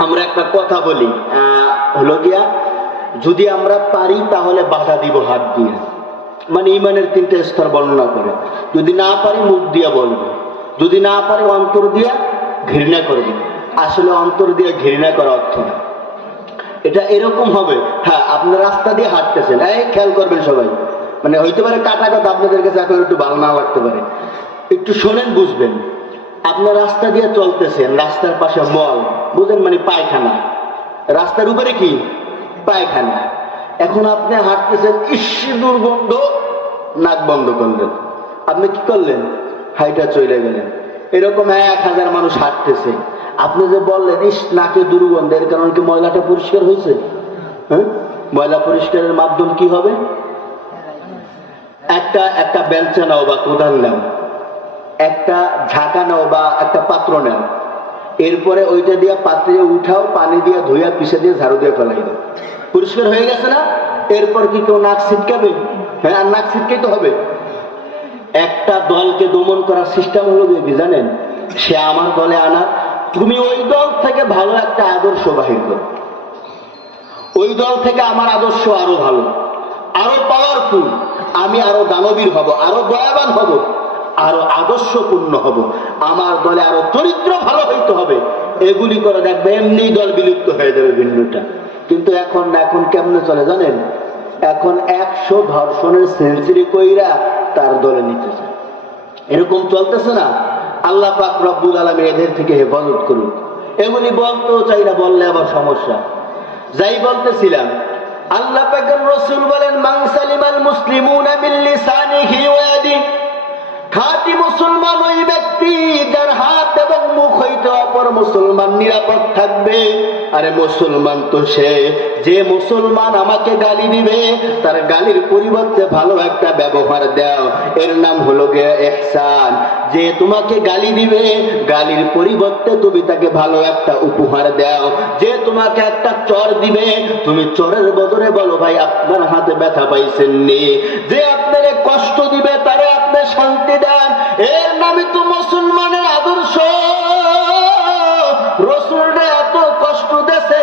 আমরা একটা কথা বলি, হলো গিয়া, যদি আমরা পারি তাহলে বাধা দিব হাত দিয়ে, মানে ইমানের 3টে স্তর বর্ণনা করে। যদি না পারি মুখ দিয়া বলবো, যদি না পারি অন্তর দিয়া ঘৃণা করবে। আসলে অন্তর দিয়ে ঘৃণা করা অর্থ না, এটা এরকম হবে। হ্যাঁ, আপনি রাস্তা দিয়ে হাঁটতেছেন, এই খেয়াল করবেন সবাই, মানে হইতে পারে কাটা কথা আপনাদের কাছে এখন একটু ভালো না লাগতে পারে, একটু শোনেন বুঝবেন। আপনার রাস্তা দিয়ে চলতেছেন, রাস্তার পাশে মল, বুঝেন, মানে পায়খানা, রাস্তার উপরে কি পায়খানা। এখন আপনি হাঁটতেছেন, ইস দুর্গন্ধ, নাক বন্ধ করলেন, আপনি কি করলেন? হাইটা চলে গেলেন। এরকম 1000 মানুষ হাঁটতেছে, আপনি যে বললেন ইস নাকে দুর্গন্ধ, এর কারণ কি ময়লাটা পরিষ্কার হয়েছে? হ্যাঁ, ময়লা পরিষ্কারের মাধ্যম কি হবে? একটা বেলচা নাও বা কোদাল নাও, একটা ঝাঁকা নাও বা একটা পাত্র নাও, এরপরে ওইটা দিয়ে পাত্রে উঠাও, পানি দিয়ে ধুইয়া পিছে দিয়ে ঝাড়ু দিয়ে ফেলাই দাও, পরিষ্কার হয়ে গেছে না? এরপর কি কেউ নাক ছিটকাবে? হ্যাঁ, আর নাক ছিটকাই তো হবে। একটা দলকে দমন করার সিস্টেম হলো কি জানেন? সে আমার দলে আনা, তুমি ওই দল থেকে ভালো একটা আদর্শ বাহির করো, ওই দল থেকে আমার আদর্শ আরো ভালো, আরো পাওয়ারফুল, আমি আরো দানবীর হব, আরো দয়াবান হব, আরো আদর্শপূর্ণ হব, আমার দলে আরো চরিত্র ভালো হইতে হবে। এগুলি করে দেখবে এমনি দল বিলুপ্ত হয়ে যাবে ভিন্নটা। কিন্তু এখন কেমনে চলে জানেন? এখন 100 ধর্ষণের সেঞ্চুরি কইরা তার দলে নিতে চায়, এরকম চলতেছে না? আল্লাহ পাক রব্বুল আলামিন এদের থেকে হেফাজত করুন। এগুলি বলতেও চাই না, বললে আবার সমস্যা। যাই বলতেছিলাম, আল্লাহ পাকের রাসূল বলেন, মান সালিমাল মুসলিমুনা বিল লিসানিহি ওয়া ইয়াদিহি, খাঁটি মুসলমান ওই ব্যক্তি যার হাত এবং মুখ হইতে অপর মুসলমান নিরাপদ থাকবে। আরে মুসলমান তো সে যে মুসলমান আমাকে গালি দিবে, তার গালির পরিবর্তে ভালো একটা ব্যবহার দাও, এর নাম হলো গিয়ে ইহসান। যে তোমাকে গালি দিবে, গালির পরিবর্তে তুমি তাকে ভালো একটা উপহার দাও। যে তোমাকে একটা চর দিবে, তুমি চরের বদলে বলো ভাই আপনার হাতে ব্যথা পাইছেন নি। যে আপনাকে কষ্ট দিবে, তারে আপনি শান্তি দেন, এর নামে তো মুসলমানের আদর্শ। রাসূলরা এত কষ্ট দেশে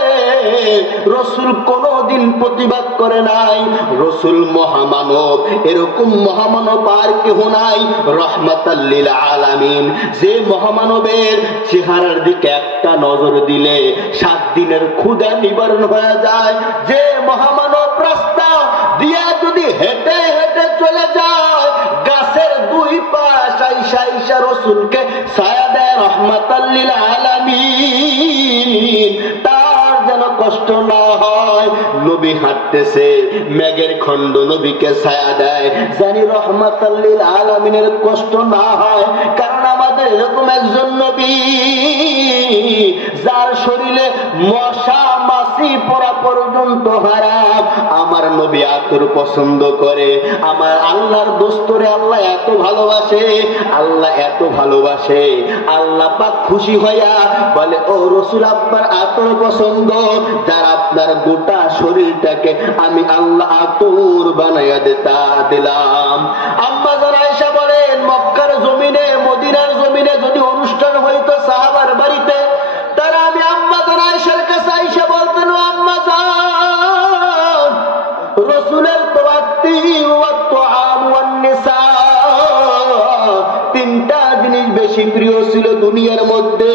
রসুল কোনদিন প্রতিবাদ করে নাই। রসুল মহামানব, এরকম মহামানব আর কেহ নাই। রহমাতাল লিল আলামিন, যে মহামানবের চেহারার দিকে একটা নজর দিলে 7 দিনের ক্ষুধা নিবারণ হয়ে যায়। যে মহামানব রাস্তা দিয়া যদি হেঁটে হেঁটে চলে যায়, গাছের 2 পাশ আইসা আইসা রসুলকে ছায়া দেয় রহমাতাল লিল আলামিন, তার যেন কষ্ট না হয়। নবী হাঁটতেছে, মেঘের খণ্ড নবীকে ছায়া দেয়, জানি রহমাতাল লিল আলামিনের কষ্ট না হয়। কারণ আমাদের এরকম একজন নবী, যার শরীরে মশা মাছি পড়া পর্যন্ত হারাম। আমার নবী আতর পছন্দ করে। আমার আল্লাহর দোস্তরে আল্লাহ এত ভালোবাসে, আল্লাহ এত ভালোবাসে, আল্লাহ পাক খুশি হইয়া বলে, ও রসুল আপনার আতর পছন্দ, যার আপনার গোটা শরীরটাকে আমি আল্লাহ আতর বানাইয়া দিলাম। আম্মা যারা আয়েশা বলেন, মক্কার জমিনে মদিনার জমিনে যদি অনুষ্ঠান হইতো সাহাবার বাড়িতে, তারা আমি আম্মা যারা আয়েশার কাছে আয়েশা বলতেন, আম্মা যান, রসুলের তো তিনটা জিনিস বেশি প্রিয় ছিল দুনিয়ার মধ্যে,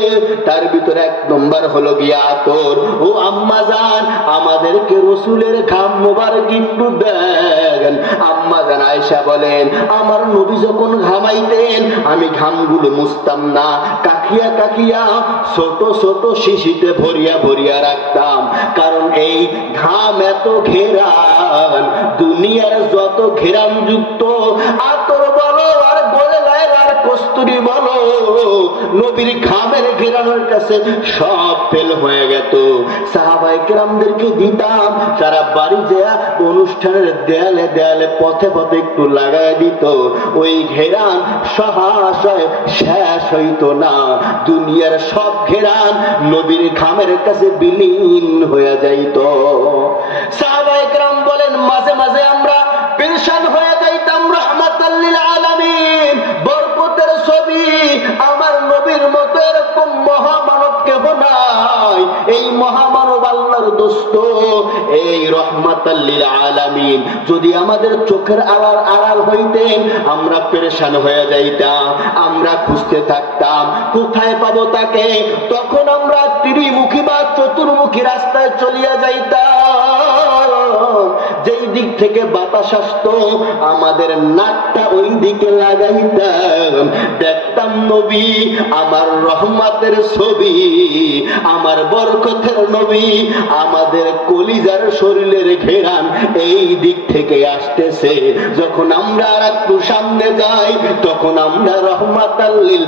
তার ভিতরে 1 নম্বর হলো গিয়া আতর। ও আম্মা জান, আমাদেরকে রসুলের ঘাম মোবারক একটু দেন। আম্মা জান আয়েশা বলেন, আমার নবী যখন ঘামাইতেন আমি ঘামগুলো মুছতাম না, কাকিয়া কাকিয়া ছোট ছোট শিশিতে ভরিয়া ভরিয়া রাখতাম। কারণ এই ঘাম এত ঘেরান, দুনিয়ার যত ঘেরান যুক্ত আতর বলো আর বলে আর কস্তুরি বলো, নবীর ঘামের ঘেরানোর কাছে সব ফেল হয়ে গেত। সাহাবায়ে কেরামদেরকে দিতাম, তারা বাড়ি যা অনুষ্ঠানের দেয়ালে দেয়ালে পথে পথে একটু লাগাই দিত। ওই ঘেরান সহাশয় শেষ হইতো না। দুনিয়ার সব ঘেরান নবীর ঘামের কাছে বিলীন হয়ে যাইত। সাহাবায়ে কেরাম বলেন, মাঝে মাঝে আমরা পেরেশান হয়ে যাইতাম। রহমাতাল লিল আলামিন, বরকতের ছবি, আমার নবীর মতো এরকম মহামানব কেহ নাই। এই মহামানব আল্লাহর দোস্ত, এই রহমাতাল লিল আলামিন যদি আমাদের চোখের আড়াল হইতেন, আমরা পেরেশান হয়ে যাইতাম। আমরা খুঁজতে থাকতাম কোথায় পাবো তাকে। তখন আমরা ত্রিমুখী বা চতুর্মুখী রাস্তায় চলিয়া যাইতাম। যেই দিক থেকে বাতাস আসতো আমাদের নাকটা ওই দিকে লাগাইতাম। দেখতাম নবী, আমার রহমতের ছবি, আমার বরকতের নবী, আমাদের কলিজার শরীরের ঘেরান এই দিক থেকে আসতেছে। যখন আমরা আর একটু সামনে যাই, তখন আমরা রহমাতাল লিল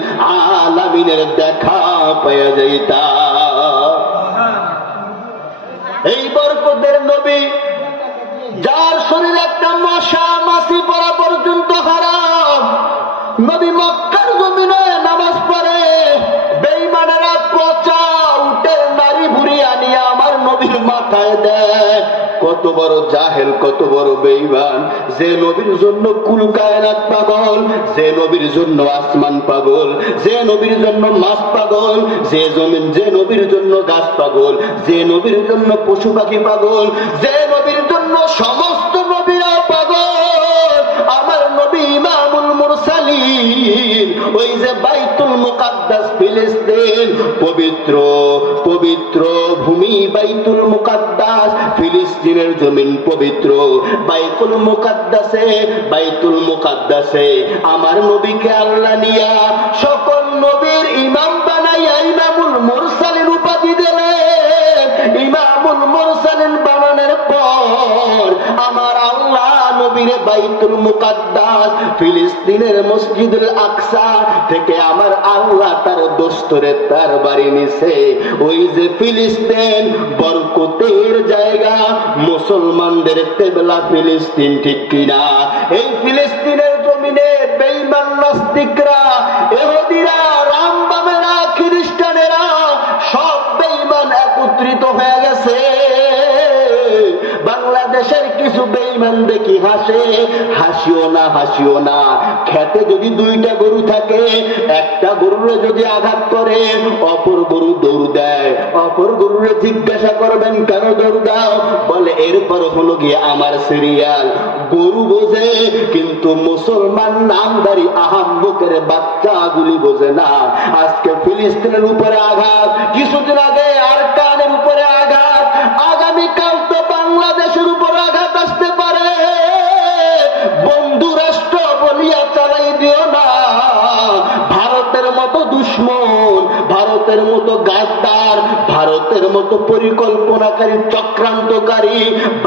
আলামিনের দেখা পাওয়া যাইতাম। এই বরকতের নবী, যার শরীরে একটা মশা মাছি পড়া পর্যন্ত হারাম, নবী মক্কার জমিনে নামাজ পড়ে, বেঈমানেরা পচা উটের নারী ভুড়ি আনিয়া আমার নবীর মাথায় দেয়। কত বড় জাহেল, কত বড় বেঈমান, যে নবীর জন্য কুল কায়নাত পাগল, যে নবীর জন্য আসমান পাগল, যে নবীর জন্য মাছ পাগল, যে নবীর জন্য গাছ পাগল, যে নবীর জন্য পশু পাখি পাগল, যে নবীর জন্য সমস্ত নবীরা পাগল। আমার নবী ইমামুল মুরসালিন, ওই যে বাইতুল মুকাদ্দাস ফিলিস্তিন, পবিত্র পবিত্র ভূমি বাইতুল মুকাদ্দাস, ফিলিস্তিনের জমিন পবিত্র। বাইতুল মুকাদ্দাসে আমার নবীকে আল্লাহ নিয়া সকল নবীর ইমাম বানাইয়া ইমামুল মুরসালিন উপাধি দিলেন। ইমামুল মুরসালিন বানানোর পর আমার আল্লাহ নবীর বাইতুল মুকাদ্দাস ফিলিস্তিনের মসজিদুল আকসা থেকে আমার আল্লাহ তার দোস্তরে তার বাড়ি নিছে। ওই যে ফিলিস্তিন বরকতের জায়গা, মুসলমানদের কিবলা ফিলিস্তিন, ঠিক কিনা? এই ফিলিস্তিনের জমিনে বেঈমান নাস্তিকরা, ইহুদিরা, রামবামেরা, খ্রিস্টানেরা সব বেঈমান একত্রিত হয়ে গেছে। বাংলাদেশের কিছু বেঈমান দেখি হাসে, হাসিও না, হাসিও না। খেতে যদি দুইটা গরু থাকে, একটা গরুরে যদি আঘাত করে অপর গরু দৌড় দেয়। অপর গরুরে জিজ্ঞাসা করবেন কেন দৌড় দাও? বলে এরপর হলো গিয়ে আমার সিরিয়াল। গরু বোঝে, কিন্তু মুসলমান নামদারি আহাম্মকের বাচ্চাগুলি বোঝে না। আজকে ফিলিস্তিনের উপরে আঘাত, কিছুদিন আগে আরকানের উপরে আঘাত, আগামীকাল তো বাংলাদেশের উপরে আঘাত আসতে পারে। বন্ধু রাষ্ট্র বলিয়া চালাই দিও না। ভারতের মতো দুশ্মন, ভারতের মতো গাদ্দার, ভারতের মতো পরিকল্পনাকারী, চক্রান্তকারী,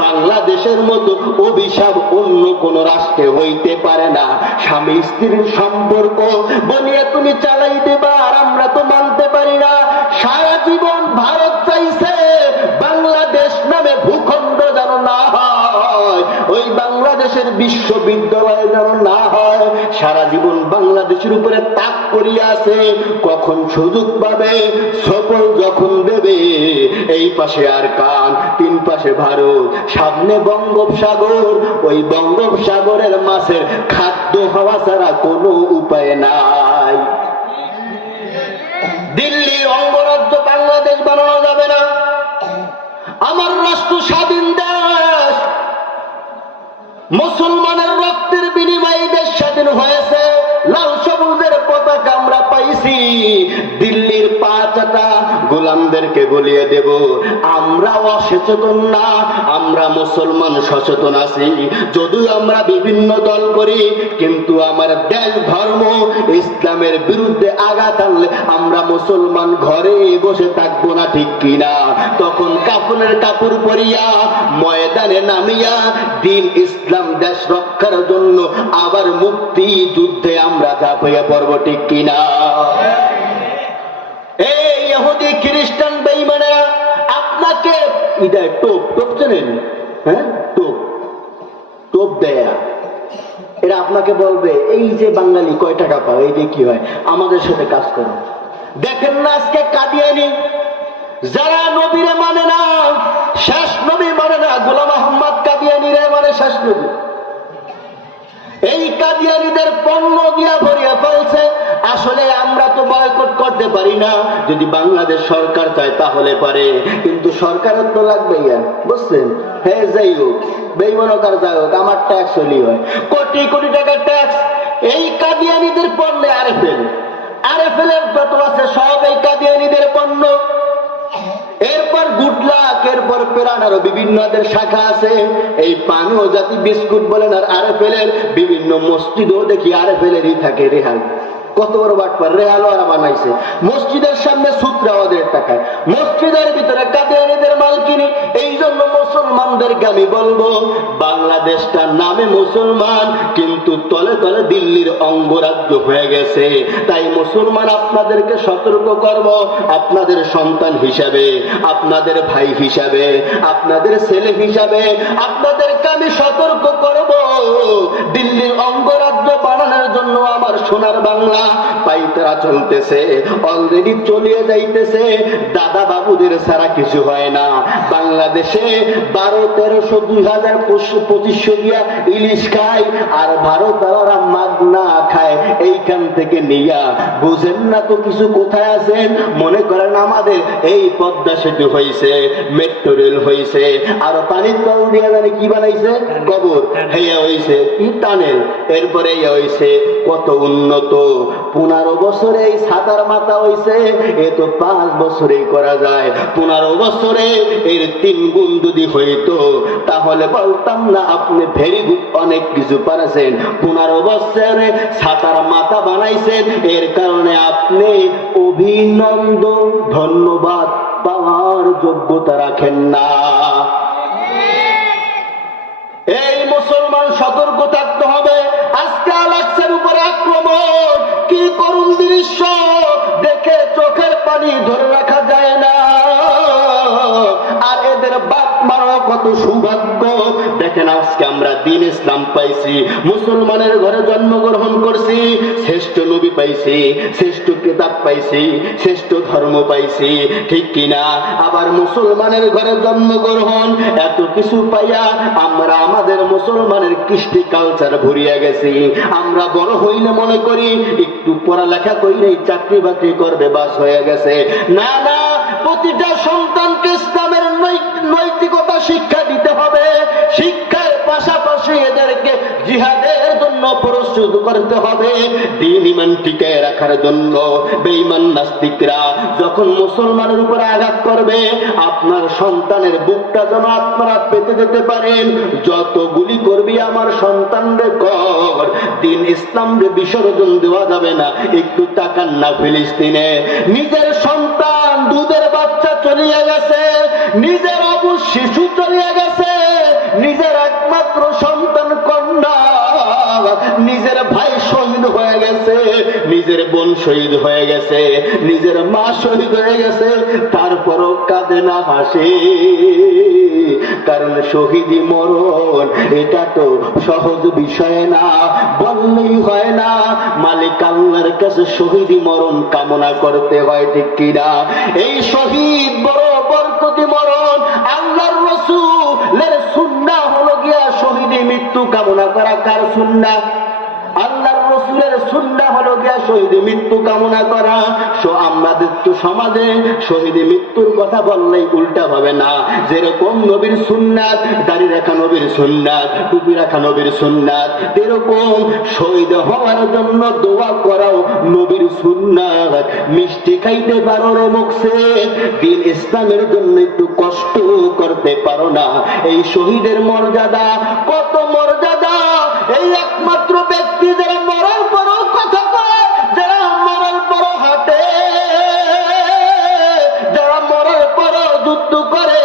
বাংলাদেশের মতো অভিশাপ অন্য কোন রাষ্ট্রে হইতে পারে না। স্বামী স্ত্রীর সম্পর্ক বলিয়া তুমি চালাই দেবা, আর আমরা তো মানতে পারি না। সারা জীবন ভারত চাইছে বাংলাদেশ নামে ভূখণ্ড যেন না হয়, ওই বাংলাদেশের বিশ্ববিদ্যালয় যেন না হয়। সারা জীবন বাংলাদেশের উপরে তাক করিয়া আছে, কখন সুযোগ পাবে, সফল যখন দেবে। এই পাশে আর কান, তিন পাশে ভারত, সামনে বঙ্গোপসাগর। ওই বঙ্গোপসাগরের মাছের খাদ্য হওয়া ছাড়া কোনো উপায় নাই। দিল্লির অঙ্গরাজ্য বাংলাদেশ বানানো যাবে না। আমার রাষ্ট্র স্বাধীন দেশ, মুসলমানের রক্তের বিনিময়ে দেশ স্বাধীন হয়েছে। লাল সবুজের পতাকা আমরা পাইছি। দিল্লির পাঁচটা গোলামদেরকে বলিয়ে দেব আমরা অসচেতন না, আমরা মুসলমান সচেতন আছি। যদিও আমরা বিভিন্ন দল করি, কিন্তু আমার দেশ ধর্ম ইসলামের বিরুদ্ধে আঘাত আনলে আমরা মুসলমান ঘরে বসে থাকবো না, ঠিক কিনা? তখন কাফনের কাপড় পরিয়া ময়দানে নামিয়া দিন ইসলাম দেশ রক্ষার জন্য আবার মুক্তি যুদ্ধে আমরা ঝাঁপিয়ে পড়ব, ঠিক কিনা? এই ইহুদি খ্রিস্টান বেঈমানেরা আপনাকে ইদায় টোপ টোপ চেনেন? হ্যাঁ, টোপ টোপ দেয়। এরা আপনাকে বলবে এই যে বাঙালি কয় টাকা পাও, এই যে কি হয়, আমাদের সাথে কাজ করো। দেখেন না আজকে কাদিয়ানি, যারা নবীরে মানে না, শেষ নবী মানে না, গোলাম আহমদ কাদিয়ানিরে মানে শেষ নবী। এই কাদিয়ানিদের পণ্য দিয়া ভরিয়া ফেলছে। আসলে আমরা তো বয়কট করতে পারি না, যদি বাংলাদেশ সরকার চায় তাহলে পারে, কিন্তু সরকারের তো লাগবে, বুঝছেন? হ্যাঁ, যাই হোক, বেঈমানতার যাই হোক, আমার ট্যাক্স হলেই হয়, কোটি কোটি টাকার ট্যাক্স এই কাদিয়ানিদের পণ্যে। আরএফএল-এর যত আছে সব এই কাদিয়ানিদের পণ্য। এরপর গুডলাক, এরপর পেরান, আরো বিভিন্ন শাখা আছে। এই পানীয় জাতি বিস্কুট বলেন, আর আরএফএল-এর বিভিন্ন মসজিদও দেখি আরএফএল-এরই থাকে রেহাল। কত বড় বাটপার! রেহাল ওরা বানাইছে, মসজিদের সামনে সূত্রা ওদের টাকায়, মসজিদের ভিতরে কাদিয়ানিদের মাল কিনি। এই জন্য মুসলমানদেরকে আমি বলবো, বাংলাদেশটা নামে মুসলমান, কিন্তু তলে তলে দিল্লির অঙ্গরাজ্য হয়ে গেছে। তাই মুসলমান আপনাদেরকে সতর্ক করব, আপনাদের সন্তান হিসাবে, আপনাদের ভাই হিসাবে, আপনাদের ছেলে হিসাবে আপনাদেরকে আমি সতর্ক করব। দিল্লির অঙ্গরাজ্য বানানোর জন্য আমার সোনার বাংলা পাইতারা চলতেছে, অলরেডি চলিয়ে যাইতেছে। দাদা বাবুদের ছাড়া কিছু হয় না। বাংলাদেশে 1200-1300 2000-2500 দিয়া ইলিশ খায়, আর ভারতারা মাগনা খায়। এইখান থেকে নিয়া বুঝেন না তো কিছু কোথায় আছেন? মনে করেন আমাদের এই পদ্মা সেতু হয়েছে, মেট্রো রেল হয়েছে, আর পানির তল দিয়া জানি কি বানাইছে, কবর হেয়া হয়েছে, কি টানেল, এরপরে হয়েছে কত উন্নত। 15 বছরে এই ছাতার মাথা হয়েছে, এ তো 5 বছরেই করা যায়। 15 বছরে এর 3 গুণ যদি হইতো তাহলে বলতাম না আপনি ভেরি গুড, অনেক কিছু পারেছেন। 15 বছরে ছাতার মাথা বানাইছেন, এর কারণে আপনি অভিনন্দন, ধন্যবাদ পাওয়ার যোগ্যতা রাখেন না। এই মুসলমান সতর্ক থাকতে হবে। আজকে আল-আকসার উপরে আক্রমণ, কি করুণ দৃশ্য দেখে চোখের পানি ধরে রাখা যায় না। আর এদের বাপ আপনারও কত সৌভাগ্য। দেখেন আজকে আমরা দিন ইসলাম পাইছি, মুসলমানের ঘরে জন্মগ্রহণ করছি, শ্রেষ্ঠ নবী পাইছি, শ্রেষ্ঠ কিতাব পাইছি, শ্রেষ্ঠ ধর্ম পাইছি, ঠিক কিনা? আবার মুসলমানের ঘরে জন্মগ্রহণ, এত কিছু পাইয়া আমরা আমাদের মুসলমানের কৃষ্টি কালচার ভরিয়া গেছি। আমরা বড় হইলে মনে করি একটু পড়ালেখা কইলেই চাকরি বাকরি করবে, বাস হয়ে গেছে। না না, প্রতিটা সন্তানকে ইসলামের নৈতিকতা শিক্ষা দিতে হবে। শিক্ষার পাশাপাশি এদেরকে জিহাদের জন্য প্রস্তুত করতে হবে, দ্বীন ঈমান টিকায় রাখার জন্য। বেঈমান নাস্তিকরা যখন মুসলমানের উপরে আঘাত করবে, আপনার সন্তানের বুকটা যেন আপনারা পেতে দিতে পারেন। যত গুলি করবি আমার সন্তানরে কর, দ্বীন ইসলামরে বিসর্জন দেওয়া যাবে না। একটু তাকান না ফিলিস্তিনে, নিজের সন্তান দুধের বাচ্চা চলিয়ে গেছে, নিজের অবুঝ শিশু চলিয়ে গেছে, নিজের একমাত্র সন্তান কন্যা, নিজের ভাই শহীদ হয়ে গেছে, নিজের বোন শহীদ হয়ে গেছে, নিজের মা শহীদ হয়ে গেছে, তারপরও কাঁদে না, হাসে। কারণ শহীদি মরণ এটা তো সহজ বিষয় না, বললেই হয় না। মালিক আল্লাহর কাছে শহীদি মরণ কামনা করতে হয়, ঠিক কিনা? এই শহীদ বড় বরকতি মরণ। আল্লাহর রাসূলের সুন্নাহ হলো গিয়া শহীদি মৃত্যু কামনা করা। কার সুন্নাহ? আল্লাহর রাসূলের সুন্নাহ হলো গিয়া শহীদি মৃত্যু কামনা করা। আমাদের তো সমাজে শহীদি মৃত্যুর কথা বললেই উল্টা হবে না। যেরকম নবীর সুন্নাত, দাড়ি রাখা নবীর সুন্নাত, টুপি রাখা নবীর সুন্নাত, এরকম শহীদ হওয়ার জন্য দোয়া করাও নবীর সুন্নাত। মিষ্টি খাইতে পারো রে মুখে, দিন ইসলামের জন্য একটু কষ্ট করতে পারো না। এই শহীদের মর্যাদা, কত মর্যাদা! এই একমাত্র ব্যক্তি যারা মরার পরও কথা কয়, যারা মরার পরও হাঁটে, যারা মরার পরও যুদ্ধ করে,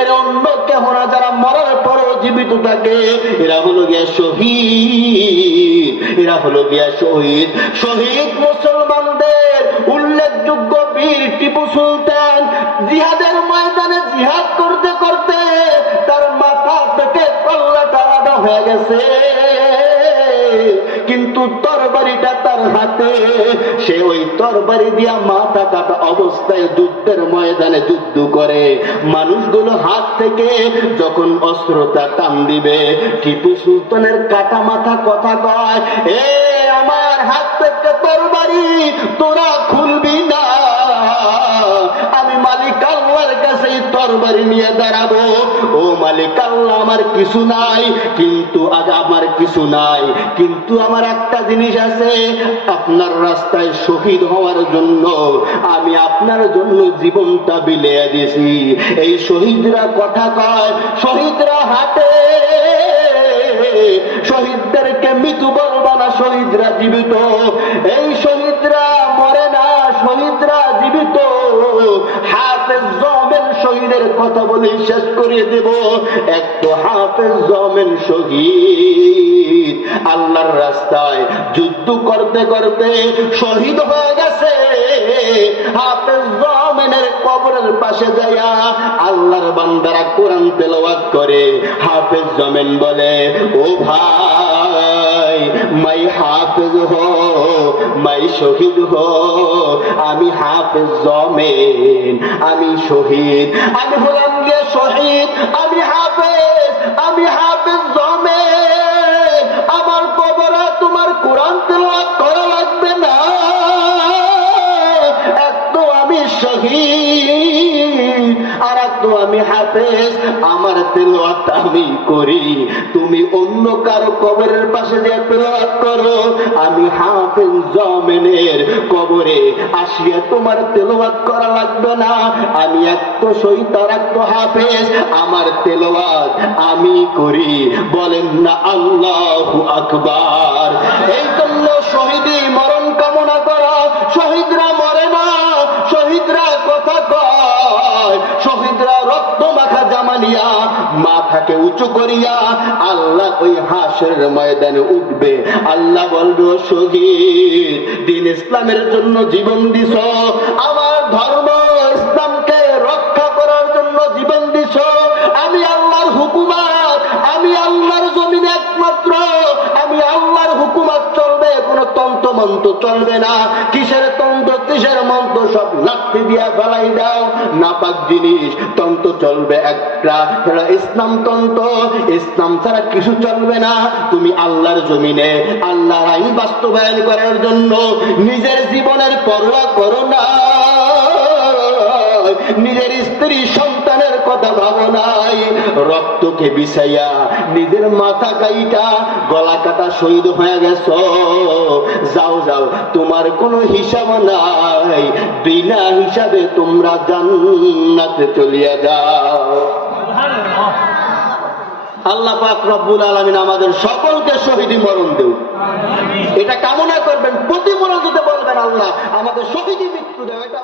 এর অন্য কেহ না। যারা মরার পরও জীবিত থাকে, এরা হলো গিয়া শহীদ, এরা হলো গিয়া শহীদ। শহীদ মুসলমানদের উল্লেখযোগ্য বীর টিপু সুলতান জিহাদের ময়দানে জিহাদ করতে করতে তার মাথা থেকে কল্লাটা আলাদা হয়ে গেছে, কিন্তু তরবারিটা তার হাতে। সে ওই তরবারি দিয়া মাথা কাটা অবস্থায় যুদ্ধের ময়দানে যুদ্ধ করে। মানুষগুলো হাত থেকে যখন অস্ত্রটা টান দিবে, টিপু সুলতানের কাটা মাথা কথা কয়, এ আমার হাত থেকে তরবারি তোরা খুলবি না, আমি মালিক আল্লাহর কাছে তরবারি নিয়ে দাঁড়াবো। ও মালিক আল্লাহ, আমার কিছু নাই, কিন্তু আজ আমার কিছু নাই, কিন্তু আমার একটা জিনিস আছে। আপনার রাস্তায় শহীদ হওয়ার জন্য আমি আপনার জন্য জীবনটা বিলিয়ে দিয়েছি। এই শহীদরা কথা কয়, শহীদরা হাঁটে। শহীদদেরকে মৃত্যু বলবা না, শহীদরা জীবিত। এই শহীদরা মরে না, শহীদরা জীবিত। হাফেজ জমেন শহীদের কথা বলে শেষ করিয়ে দেব। একটু হাফেজ জমেন শহীদ আল্লাহর রাস্তায় যুদ্ধ করতে করতে শহীদ হয়ে গেছে। হাফেজ জমেনের কবরের পাশে যাইয়া আল্লাহর বান্দারা কোরআন তেলাওয়াত করে। হাফেজ জমেন বলে, ও ভাই, মাই হাফেজ হো, মাই শহীদ হো। আমি হাফেজ জমেন, আমি শহীদ, আমি হলাম গিয়ে শহীদ, আমি হাফেজ, আমি হাফেজ জমেন। আমার কবরে তোমার কোরআন তেলাওয়াত করা লাগবে না, এক তো আমি শহীদ, আর এক তো আমি হাফেজ, আমার তেলাওয়াত আমি করি। তুমি অন্য কারো কবরের পাশে যে তেলাওয়াত করো, আমি হাফেজ জমেনের কবরে আসিয়া তোমার তেলাওয়াত করা লাগবে না। আমি এক তো শহীদ, আর এক তো হাফেজ, আমার তেলাওয়াত আমি করি। বলেন না আল্লাহু আকবার। এই জন্য শহীদি মরণ কামনা করা। শহীদরা মরে না, শহীদরা কথা কয়, শহীদরা রক্ত মাখা জামা নিয়া মাথাকে উঁচু করিয়া আল্লাহ ওই হাসরের ময়দানে উঠবে। আল্লাহ বলবে, শহীদ, দিন ইসলামের জন্য জীবন দিছ, আমার ধর্ম ইসলামকে রক্ষা করার জন্য জীবন দিছ। তন্ত্র চলবে না। কিসের তন্ত্র কিসের মন্ত্র সব লাঠি দিয়া ফেলাই দাও। নাপাক জিনিস তন্ত্র চলবে একটা, সেটা ইসলাম তন্ত্র। ইসলাম ছাড়া কিছু চলবে না। তুমি আল্লাহর জমিনে আল্লাহর আইন বাস্তবায়ন করার জন্য নিজের জীবনের পরোয়া করো না, নিজের স্ত্রী সন্তানের কথা ভাবো নাই, রক্তকে বিছাইয়া নিজের মাথা কাইটা গলা কাটা শহীদ হয়ে গেছ। যাও যাও, তোমার কোনো হিসাব নাই, বিনা হিসাবে তোমরা জান্নাতে চলিয়া যাও। আল্লাহ পাক রব্বুল আলামিন আমাদের সকলকে শহীদি মরণ দেও, এটা কামনা করবেন। প্রতি মনোযোগে বলবেন আল্লাহ আমাদের শহীদি মৃত্যু দেও। এটা